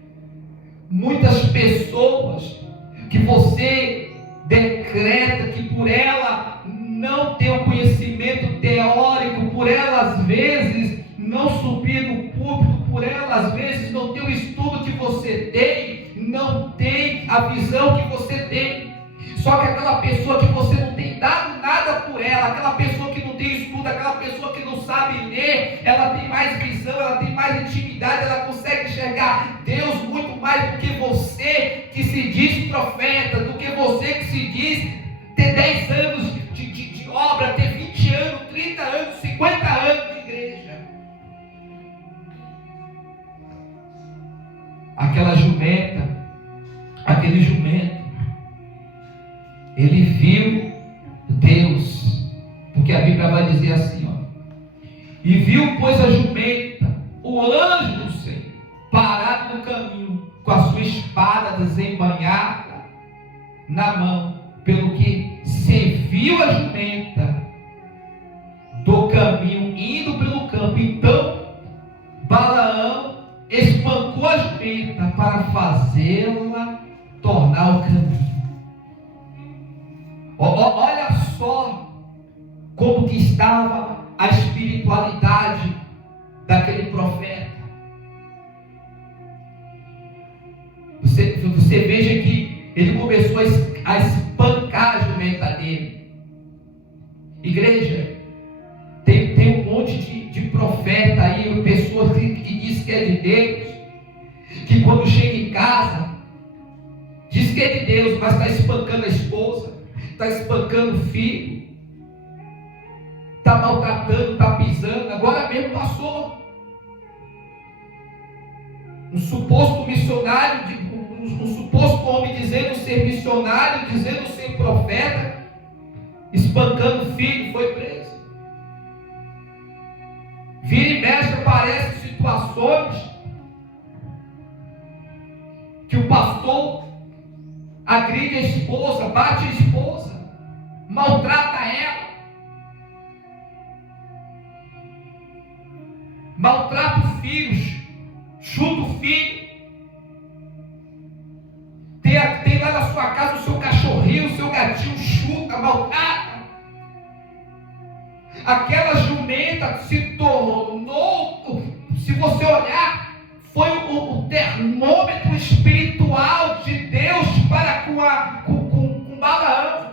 muitas pessoas que você decreta que por ela não ter o conhecimento teórico, por ela às vezes não subir no púlpito, por ela às vezes não ter o estudo que você tem, não tem a visão que você tem. Só que aquela pessoa que você não tem dado nada por ela, aquela pessoa que não tem estudo, aquela pessoa que não sabe ler, ela tem mais visão, ela tem mais intimidade, ela consegue enxergar Deus muito mais do que você que se diz profeta, do que você que se diz ter 10 anos de obra, ter 20 anos, 30 anos, 50 anos de igreja. Aquela jumenta, aquele jumento, ele viu Deus, porque a Bíblia vai dizer assim, ó: e viu, pois, a jumenta, o anjo do Senhor, parado no caminho, com a sua espada desembainhada na mão, pelo que se viu desviou a jumenta do caminho, indo pelo campo. Então Balaão espancou a jumenta para fazê-la tornar o caminho. Olha só como que estava a espiritualidade daquele profeta. Você veja que ele começou a espancar a jumenta dele. Igreja, tem um monte de profeta aí, pessoas que diz que é de Deus, que quando chega em casa diz que é de Deus, mas está espancando a esposa, está espancando o filho, está maltratando, está pisando. Agora mesmo passou um suposto missionário, um suposto homem dizendo ser missionário, dizendo ser profeta, espancando o filho, foi preso. Vira e mexe, aparecem situações que o pastor agride a esposa, bate a esposa, maltrata ela, maltrata os filhos, chuta o filho. Tem lá na sua casa o seu cachorrinho, o seu gatinho, chuta, maltrata. Aquela jumenta se tornou, se você olhar, foi o termômetro espiritual de Deus para com Balaão.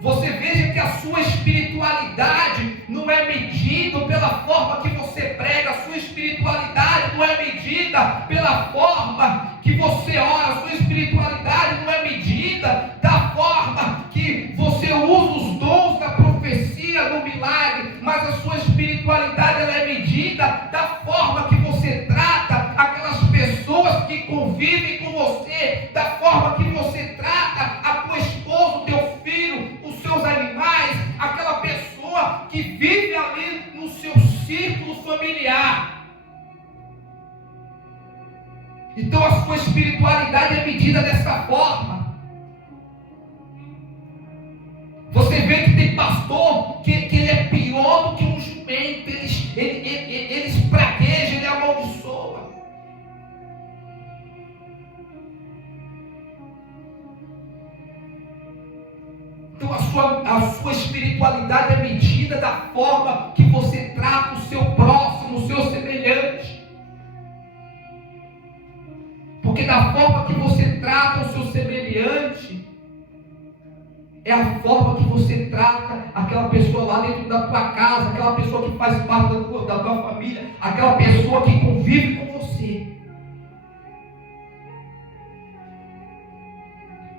Você veja que a sua espiritualidade não é medida pela forma que você prega, a sua espiritualidade não é medida pela forma que você ora, a sua espiritualidade não é medida da forma que você usa os dons da profecia, do milagre, mas a sua espiritualidade ela é medida da forma que você trata aquelas pessoas que convivem com você, da forma que você trata a tua esposa, o teu filho, os seus animais, aquela pessoa que vive ali no seu círculo familiar. Então a sua espiritualidade é medida dessa forma. Você vê que tem pastor que ele é pior do que um jumento, ele espragueja, ele amaldiçoa. Então a sua espiritualidade é medida da forma que você trata o seu próximo, o seu semelhante. Porque da forma que você trata o seu semelhante, é a forma que você trata aquela pessoa lá dentro da tua casa, aquela pessoa que faz parte da tua família, aquela pessoa que convive com você.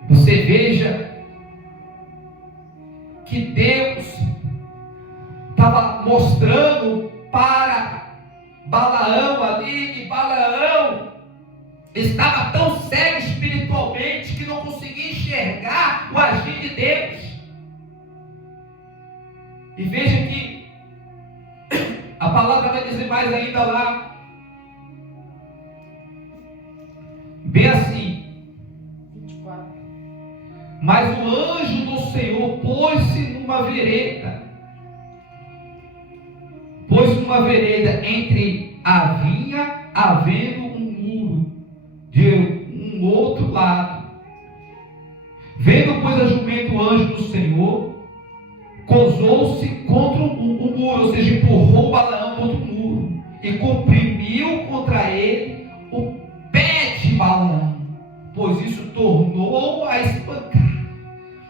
Você veja que Deus estava mostrando para Balaão ali, e Balaão estava tão cego espiritualmente que não conseguia enxergar o agir de Deus. E veja que a palavra vai dizer mais ainda lá, bem assim: 24. Mas o anjo do Senhor pôs-se numa vereda entre a vinha, havendo um muro de um outro lado. Vendo, pois, a jumenta o anjo do Senhor, cozou-se contra o muro, ou seja, empurrou Balaão contra o muro, e comprimiu contra ele o pé de Balaão, pois isso tornou a espancar.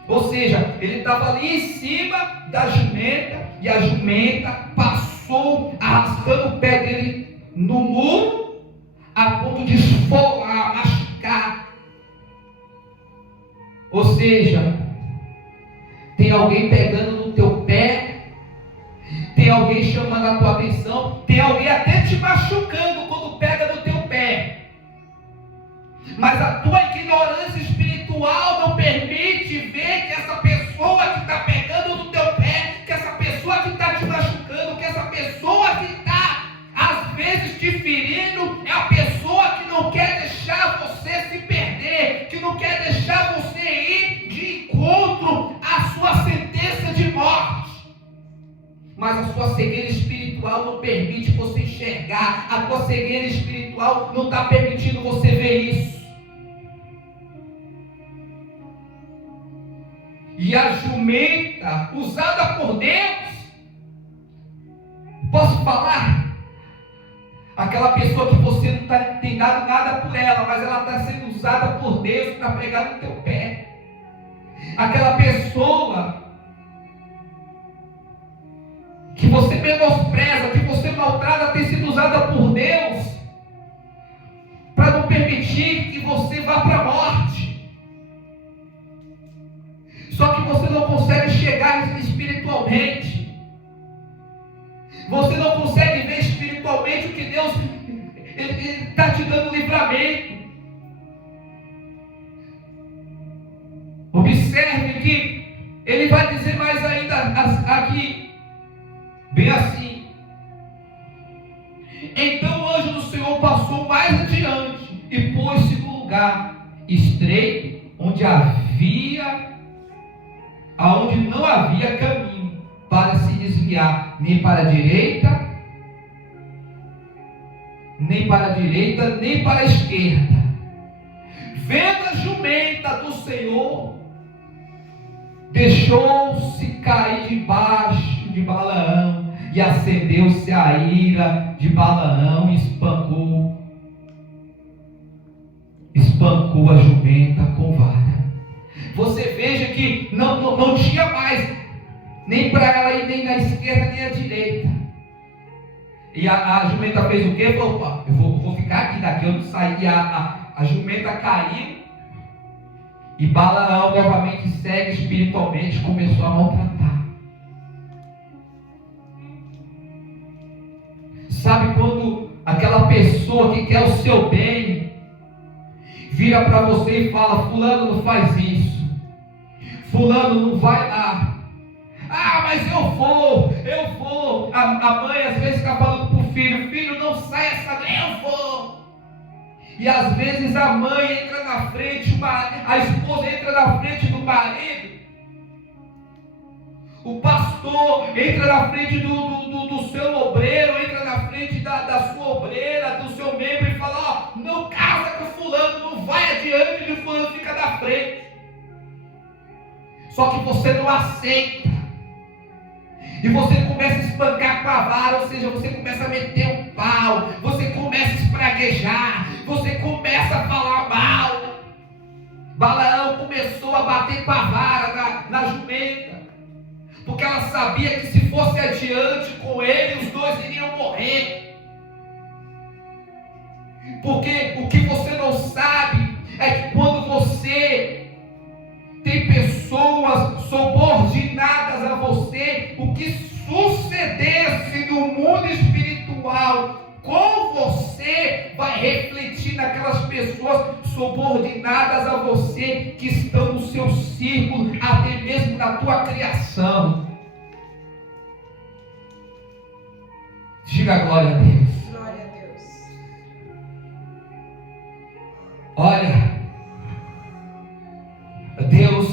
Ou seja, ele estava ali em cima da jumenta, e a jumenta passou arrastando o pé dele no muro, a ponto de esfolar, machucar. Ou seja, tem alguém pegando no teu pé, tem alguém chamando a tua atenção, tem alguém até te machucando quando pega no teu pé. Mas a tua ignorância espiritual não permite ver que essa pessoa que está pegando no teu pé, que essa pessoa que está te machucando, que essa pessoa que está às vezes te ferindo, é a pessoa que não quer deixar você se perder, que não quer deixar você ir de mas a sua cegueira espiritual não permite você enxergar, a tua cegueira espiritual não está permitindo você ver isso. E a jumenta usada por Deus, posso falar? Aquela pessoa que você não tem dado nada por ela, mas ela está sendo usada por Deus para pegar no teu pé. Aquela pessoa que você menospreza, que você maltrata, tem sido usada por Deus para não permitir que você vá para a morte. Só que você não consegue chegar espiritualmente. Você não consegue ver espiritualmente o que Deus está te dando livramento. Observe que ele vai dizer mais ainda aqui, bem assim. Então o anjo do Senhor passou mais adiante e pôs-se no lugar estreito, onde não havia caminho para se desviar, nem para a direita, nem para a esquerda. Vendo a jumenta do Senhor, deixou-se cair debaixo de Balaão, e acendeu-se a ira de Balaão e espancou a jumenta com vara. Você veja que não tinha mais nem para ela ir nem na esquerda nem à direita. E a jumenta fez o quê? Falou: eu vou ficar aqui, daqui eu não saí. A jumenta caiu e Balaão novamente segue espiritualmente, começou a maltratar. Sabe quando aquela pessoa que quer o seu bem vira para você e fala: fulano, não faz isso, fulano, não vai lá. Ah, mas eu vou. A mãe às vezes está falando para o filho: não sai essa vez, eu vou. E às vezes a mãe entra na frente, a esposa entra na frente do marido, o pastor entra na frente do seu obreiro, entra na frente da sua obreira, do seu membro e fala: não casa com fulano, não vai adiante de fulano, fica na frente. Só que você não aceita. E você começa a espancar com a vara, ou seja, você começa a meter um pau, você começa a espraguejar, você começa a falar mal. Balaão começou a bater com a vara na jumenta, porque ela sabia que se fosse adiante com ele, os dois iriam morrer. Porque o que você não sabe é que quando você tem pessoas subordinadas a você, o que sucedesse no mundo espiritual com você vai refletir naquelas pessoas subordinadas a você, que estão no seu círculo, até mesmo na tua criação. Diga glória a Deus. Glória a Deus. Olha, Deus,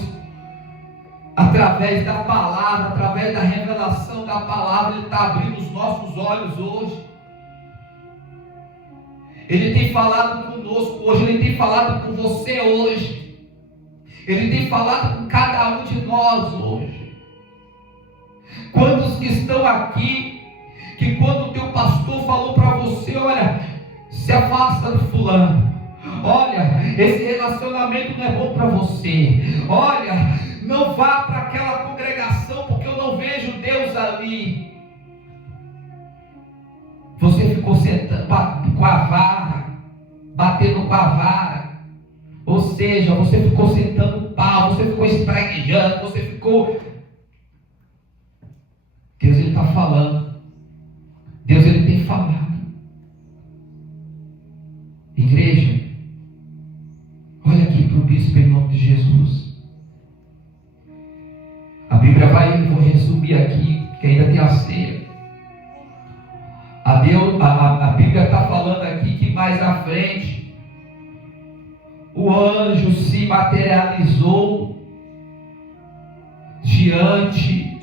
através da palavra, através da revelação da palavra, Ele está abrindo os nossos olhos hoje. Ele tem falado conosco hoje, Ele tem falado com você hoje, Ele tem falado com cada um de nós hoje. Quantos que estão aqui, que quando o teu pastor falou para você: olha, se afasta do fulano, olha, esse relacionamento não é bom para você, olha, não vá para aquela congregação porque eu não vejo Deus ali. Você ficou sentando com a vara, batendo com a vara, ou seja, você ficou sentando o pau, você ficou espraguejando, você ficou... Deus, Ele está falando. Deus, Ele tem falado. Igreja, olha aqui para o bispo em nome de Jesus. A Bíblia eu vou resumir aqui, que ainda tem a ceia. A Bíblia está falando aqui que mais à frente o anjo se materializou diante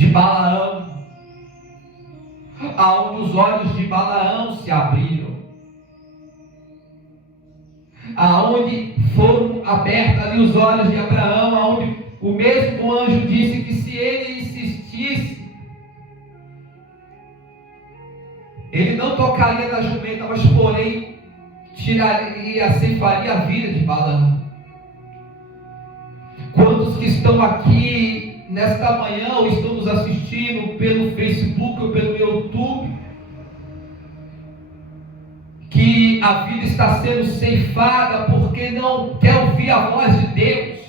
de Balaão, aonde os olhos de Balaão se abriram, aonde foram abertos ali os olhos de Abraão, aonde o mesmo anjo disse que se ele insistisse, ele não tocaria na jumenta, mas porém tiraria, ceifaria a vida de Balaão. Quantos que estão aqui nesta manhã ou estão nos assistindo pelo Facebook ou pelo YouTube, que a vida está sendo ceifada porque não quer ouvir a voz de Deus,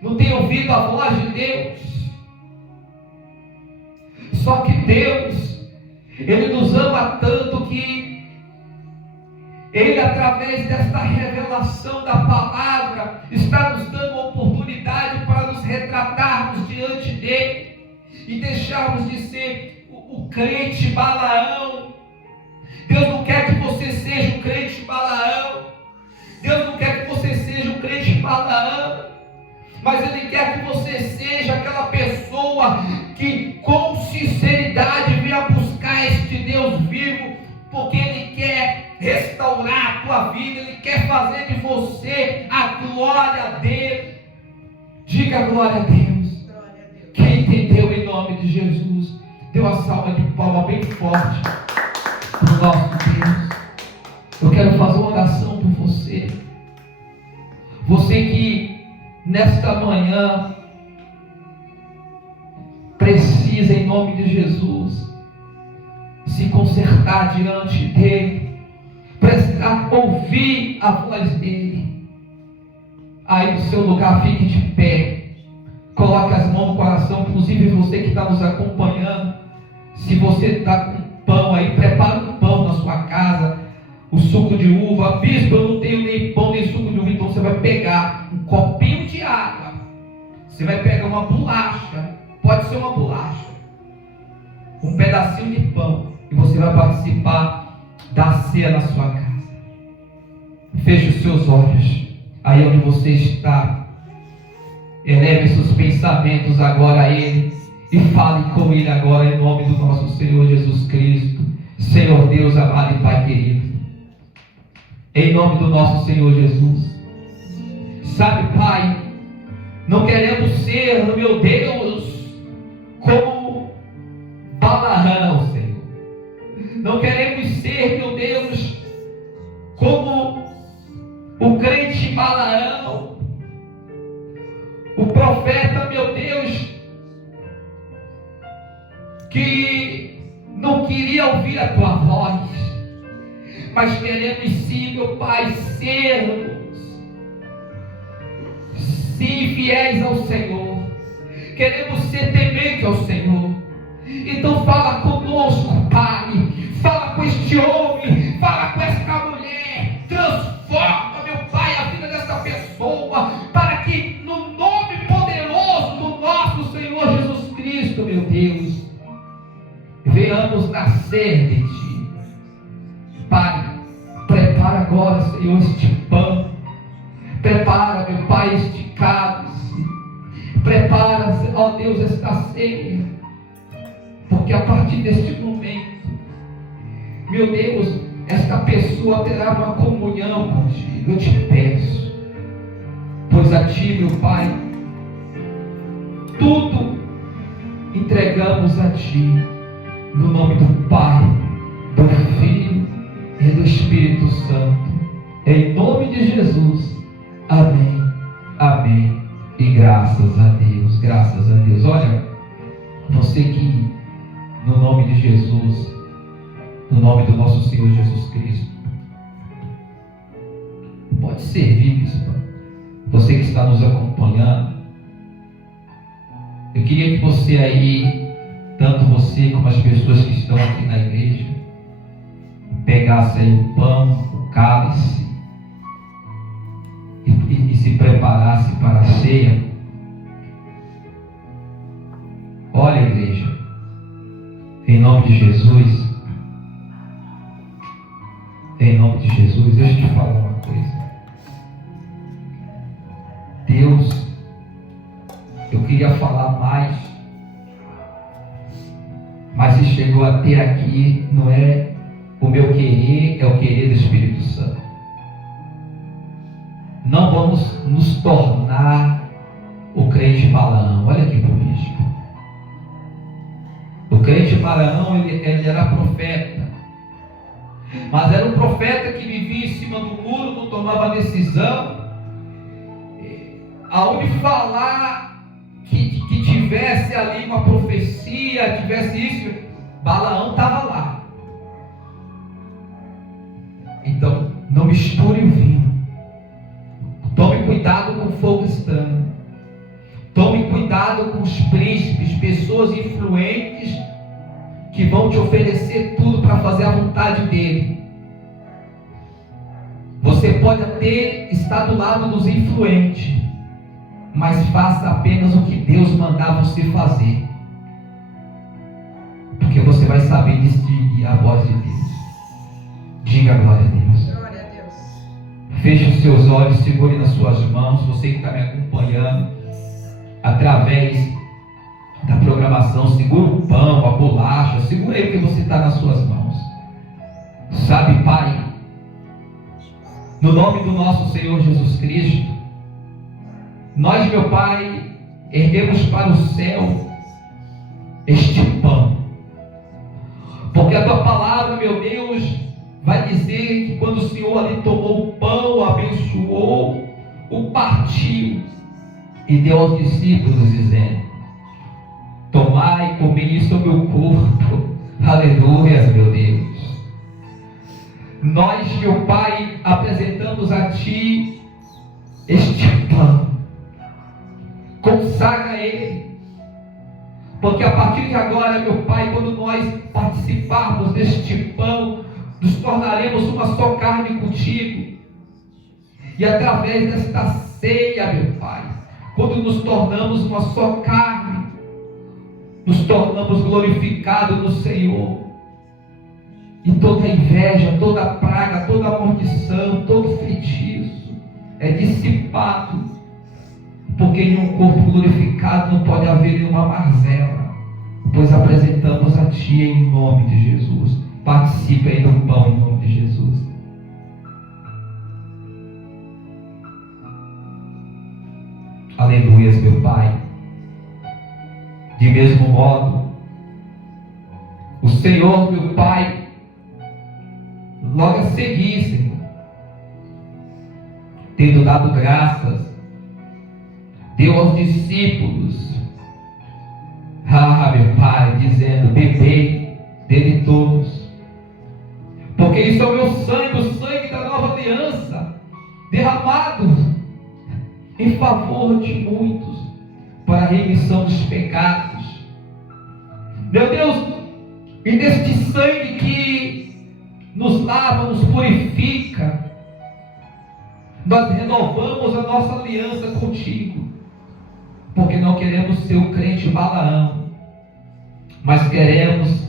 não tem ouvido a voz de Deus? Só que Deus, Ele nos ama tanto que Ele, através desta revelação da palavra, está nos dando uma oportunidade para nos retratarmos diante dEle e deixarmos de ser o crente Balaão. Deus não quer que você seja um crente Balaão. Deus não quer que você seja um crente Balaão, mas Ele quer que você seja aquela pessoa que com sinceridade venha buscar este Deus vivo, porque Ele quer restaurar a tua vida, Ele quer fazer de você a glória dEle. Diga glória a Deus. Quem entendeu, em nome de Jesus, dê uma salva de palma bem forte para o nosso Deus. Eu quero fazer uma oração por você. Você que nesta manhã precisa, em nome de Jesus, se consertar diante dEle, prestar, ouvir a voz dEle. Aí no seu lugar, fique de pé, coloque as mãos no coração. Inclusive você que está nos acompanhando, se você está com pão aí, prepara um pão na sua casa, o suco de uva. Bispo, eu não tenho nem pão nem suco de uva. Então você vai pegar um copinho de água, você vai pegar uma bolacha, pode ser uma bolacha, um pedacinho de pão, e você vai participar da ceia na sua casa. Feche os seus olhos aí onde você está, eleve seus pensamentos agora a Ele e fale com Ele agora, em nome do nosso Senhor Jesus Cristo. Senhor Deus amado e Pai querido, em nome do nosso Senhor Jesus, sabe, Pai, não queremos ser, meu Deus, como Balaão, Senhor. Não queremos ser, meu Deus, como o crente Balaão, o profeta, meu Deus, que não queria ouvir a tua voz, mas queremos sim, meu Pai, sermos sim fiéis ao Senhor, queremos ser tementes ao Senhor. Então fala conosco, Pai, fala com este homem, fala com esta mulher, transforma, meu Pai, a vida dessa pessoa, para que no nome poderoso do nosso Senhor Jesus Cristo, meu Deus, venhamos nascer de Ti. Pai, prepara agora, Senhor, este pão, prepara, meu Pai, este cálice, prepara, ó Deus, esta ceia, porque a partir deste momento, meu Deus, esta pessoa terá uma comunhão contigo. Eu te peço, pois a Ti, meu Pai, tudo entregamos a Ti, no nome do Pai, do Filho e do Espírito Santo, em nome de Jesus. Amém, amém e graças a Deus, graças a Deus. Olha, você que, no nome de Jesus, no nome do nosso Senhor Jesus Cristo, pode servir, bispo. Você que está nos acompanhando, eu queria que você aí, tanto você como as pessoas que estão aqui na igreja, pegasse aí o pão, o cálice e se preparasse para a ceia. Olha, igreja, em nome de Jesus, em nome de Jesus, deixa eu te falar uma coisa. Deus Eu queria falar mais, mas se chegou até aqui, não é o meu querer, é o querer do Espírito Santo. Não vamos nos tornar o crente Balaão. Olha aqui para o bispo. O crente Balaão, ele era profeta, mas era um profeta que vivia em cima do muro, não tomava decisão. Aonde falar que tivesse ali uma profecia, tivesse isso, Balaão estava lá. Então, não misture o vinho. Tome cuidado com o fogo estranho. Tome cuidado com os príncipes, pessoas influentes que vão te oferecer tudo para fazer a vontade dele. Você pode até estar do lado dos influentes, mas faça apenas o que Deus mandar você fazer, porque você vai saber distinguir a voz de Deus. Diga glória a Deus. Glória a Deus. Feche os seus olhos, segure nas suas mãos. Você que está me acompanhando através da programação, segura o pão, a bolacha, segura aí que você está nas suas mãos. Sabe, Pai, no nome do nosso Senhor Jesus Cristo, nós, meu Pai, erguemos para o céu este pão, porque a tua palavra, meu Deus, vai dizer que quando o Senhor ali tomou o pão, abençoou, o partiu e deu aos discípulos, dizendo: tomai e comei, isso é o meu corpo. Aleluia, meu Deus. Nós, meu Pai, apresentamos a Ti este pão. Consagra ele, porque a partir de agora, meu Pai, quando nós participarmos deste pão, nos tornaremos uma só carne contigo. E através desta ceia, meu Pai, quando nos tornamos uma só carne, nos tornamos glorificados no Senhor. E toda inveja, toda praga, toda maldição, todo feitiço é dissipado, porque em um corpo glorificado não pode haver nenhuma mazela, pois apresentamos a Ti em nome de Jesus. Participe aí do pão em nome de Jesus. Aleluias, meu Pai. De mesmo modo, o Senhor, meu Pai, logo a seguir, Senhor, tendo dado graças, deu aos discípulos, meu Pai, dizendo: bebei dele todos, porque isso é o meu sangue, o sangue da nova aliança, derramado em favor de muitos, para a remissão dos pecados. Meu Deus, e deste sangue que nos lava, nos purifica, nós renovamos a nossa aliança contigo, porque não queremos ser o crente Balaão, mas queremos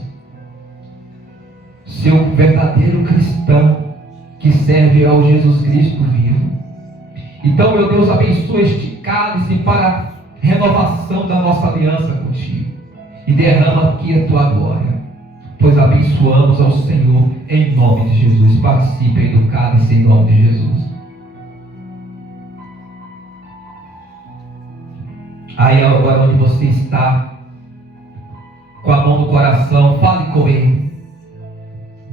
ser um verdadeiro cristão que serve ao Jesus Cristo vivo. Então, meu Deus, abençoa este cálice para a renovação da nossa aliança contigo, e derrama aqui a tua glória, pois abençoamos ao Senhor em nome de Jesus. Participe aí do cálice em nome de Jesus. Aí agora onde você está, com a mão no coração, fale com Ele,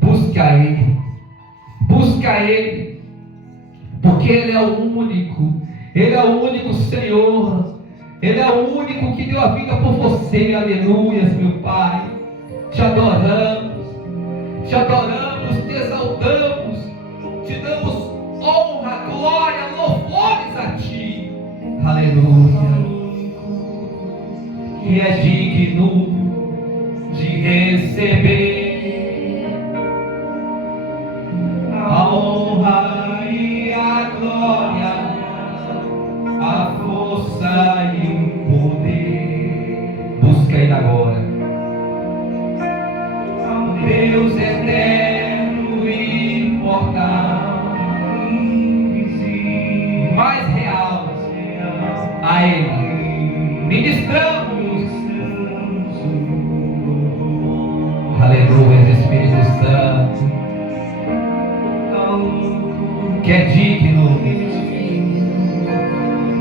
busque a Ele, porque Ele é o único, Ele é o único Senhor, Ele é o único que deu a vida por você. Aleluias, meu Pai, te adoramos, te exaltamos, te damos honra, glória, louvores a Ti. Aleluia. Que é digno de receber a honra e a glória, a força e o poder. Busca aí agora, Deus eterno e imortal, invisível, mais real, a Ministramos. Aleluia, Espírito Santo, que é digno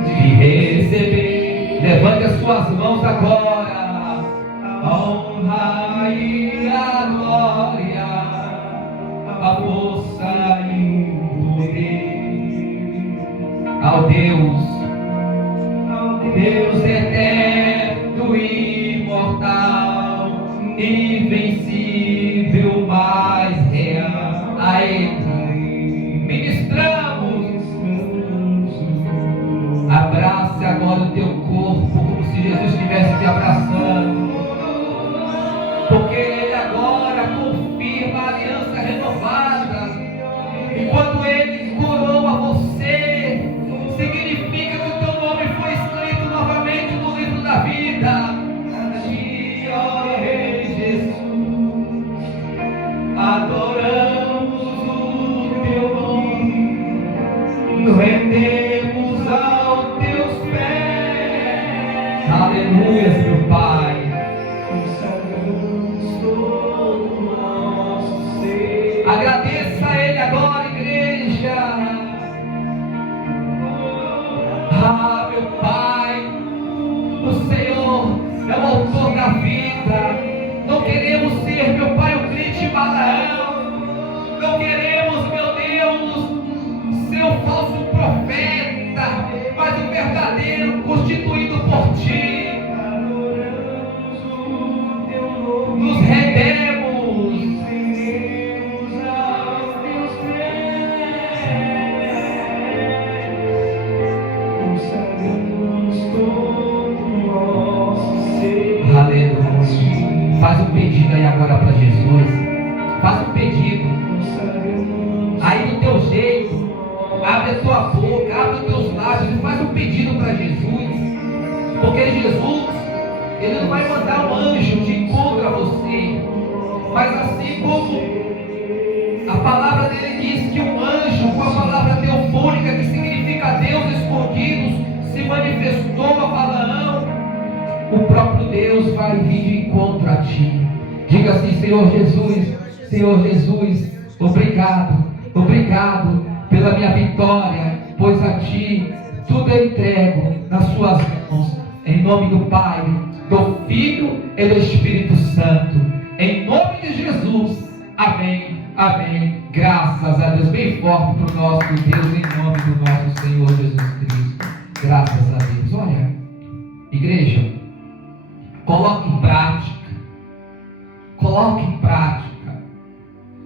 de receber. Levante as suas mãos agora. A honra e a glória, a força e o poder ao Deus eterno e imortal, invencível, mais real. A Ele ministramos. Abrace agora o teu corpo, como se Jesus estivesse te abraçando, porque Ele agora confirma a aliança renovada. E quando Ele coroa você, significa que o teu nome foi escrito novamente no livro da vida. Ó Rei Jesus, adoramos o teu nome, nos rendemos aos teus pés. Aleluia, meu Pai. Agradeça a Ele agora, igreja. Ah, meu Pai, o Senhor é o autor da vida. Não queremos ser, meu Pai, o crente Balaão. Não queremos, meu Deus, ser o falso profeta, mas o verdadeiro constituído por Ti. Nos rendemos. Aleluia. Faz um pedido aí agora para Jesus. Faz um pedido. Aí do teu jeito, abre a tua boca, abre os teus lábios e faz um pedido para Jesus. Porque Jesus, Ele não vai mandar um anjo de encontro a você, mas assim como a palavra dele diz que um anjo com a palavra teofônica, que significa Deus escondido, se manifestou a Balaão, o próprio Deus vai vir de encontro a ti. Diga assim: Senhor Jesus, obrigado pela minha vitória, pois a ti tudo eu entrego nas suas mãos, em nome do Pai, do Filho e do Espírito Santo, em nome de Jesus, amém, amém. Graças a Deus, bem forte para o nosso Deus, em nome do nosso Senhor Jesus Cristo. Graças a Deus. Olha, igreja, coloque em prática.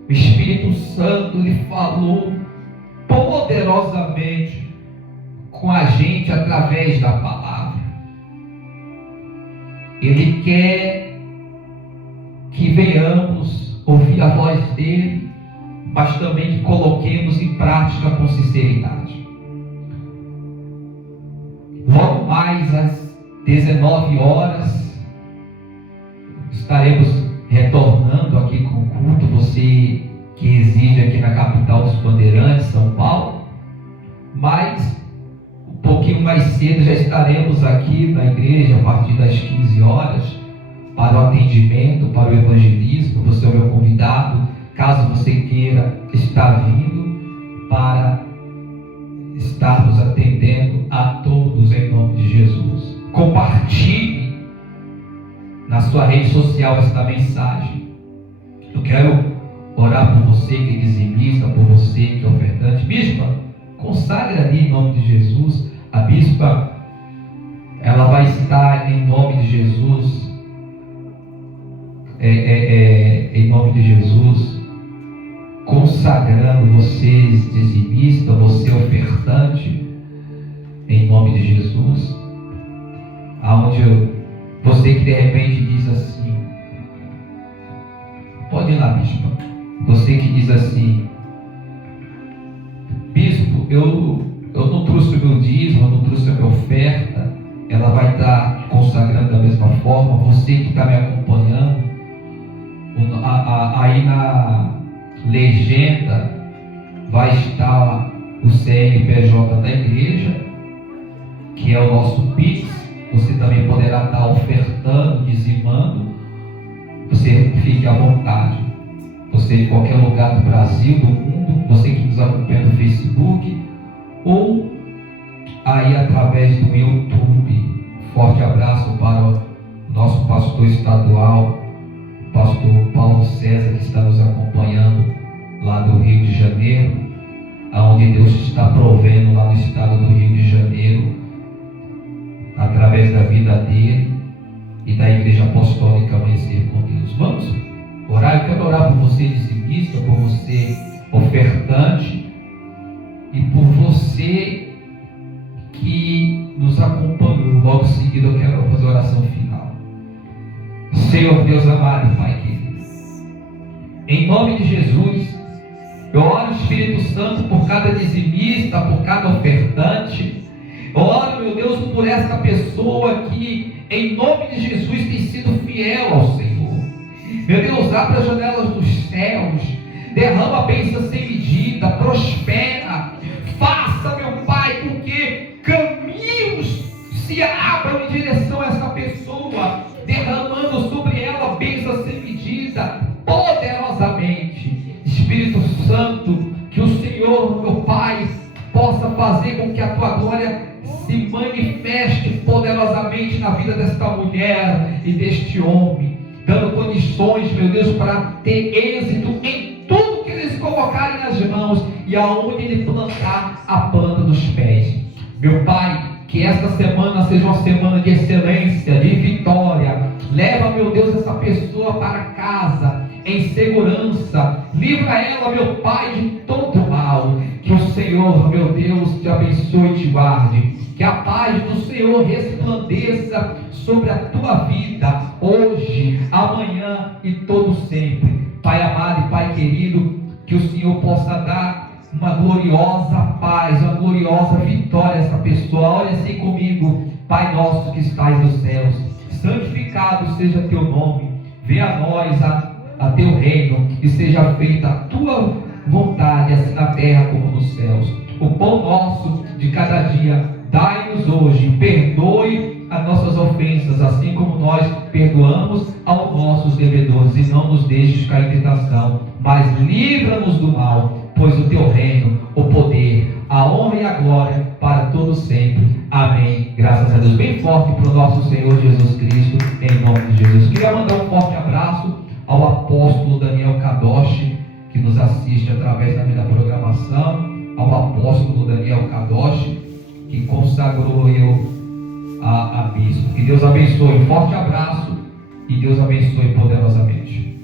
O Espírito Santo lhe falou poderosamente com a gente através da palavra. Ele quer que venhamos ouvir a voz dele, mas também que coloquemos em prática com sinceridade. Logo mais às 19 horas estaremos retornando aqui com o culto. Você que reside aqui na capital dos Bandeirantes, São Paulo, mas um pouquinho mais cedo já estaremos aqui na igreja a partir das 15 horas para o atendimento, para o evangelismo. Você é o meu convidado, caso você queira estar vindo, para estarmos atendendo a todos em nome de Jesus. Compartilhe na sua rede social esta mensagem. Eu quero orar por você que é dizimista, por você que é ofertante. Bispa, consagre ali em nome de Jesus. A bispa, ela vai estar em nome de Jesus, em nome de Jesus, consagrando vocês dizimista, você ofertante, em nome de Jesus. Aonde você que de repente diz assim, pode ir lá, bispo. Você que diz assim: bispo, eu não trouxe o meu dízimo, eu não trouxe a minha oferta. Ela vai estar consagrando da mesma forma. Você que está me acompanhando, aí na legenda vai estar o CNPJ da igreja, que é o nosso Pix, você também poderá estar ofertando, dizimando. Você fique à vontade. Você de qualquer lugar do Brasil, do mundo, você que nos acompanha no Facebook, ou aí através do YouTube. Forte abraço para o nosso pastor estadual, o pastor Paulo César, que está nos acompanhando lá do Rio de Janeiro, aonde Deus está provendo lá no estado do Rio de Janeiro, através da vida dele e da Igreja Apostólica Amanhecer com Deus. Vamos orar. Eu quero orar por você dizimista, por você ofertante e por você que nos acompanhou. Logo em seguida eu quero fazer a oração final. Senhor Deus amado e Pai querido, em nome de Jesus, eu oro, Espírito Santo, por cada dizimista, por cada ofertante. Eu oro, meu Deus, por essa pessoa que, em nome de Jesus, tem sido fiel ao Senhor. Meu Deus, abre as janelas dos céus, derrama a bênção sem medida, prospera, faça, meu Pai, com que caminhos se abram em direção a essa pessoa, derramando sobre ela a bênção sem medida, poderosamente. Espírito Santo, que o Senhor, meu Pai, possa fazer com que a Tua glória se manifeste poderosamente na vida desta mulher e deste homem, dando condições, meu Deus, para ter êxito em tudo que eles colocarem nas mãos e aonde ele plantar a planta dos pés. Meu Pai, que esta semana seja uma semana de excelência, de vitória. Leva, meu Deus, essa pessoa para casa em segurança. Livra ela, meu Pai, de todo mal. Que o Senhor, meu Deus, te abençoe e te guarde. Que a paz do Senhor resplandeça sobre a tua vida, hoje, amanhã e todo sempre. Pai amado e Pai querido, que o Senhor possa dar uma gloriosa paz, uma gloriosa vitória a essa pessoa. Olha assim comigo. Pai nosso que estás nos céus, santificado seja teu nome. Venha a nós a teu reino, e seja feita a tua vontade, assim na terra como nos céus. O pão nosso de cada dia dai-nos hoje. Perdoe as nossas ofensas, assim como nós perdoamos aos nossos devedores, e não nos deixes cair em tentação, mas livra-nos do mal, pois o teu reino, o poder, a honra e a glória para todos sempre. Amém. Graças a Deus. Bem forte para o nosso Senhor Jesus Cristo, em nome de Jesus. Queria mandar um forte abraço ao apóstolo Daniel Kadoshi, que nos assiste através da minha programação, ao apóstolo Daniel Kadoshi, que consagrou eu a bispo. Que Deus abençoe. Um forte abraço e Deus abençoe poderosamente.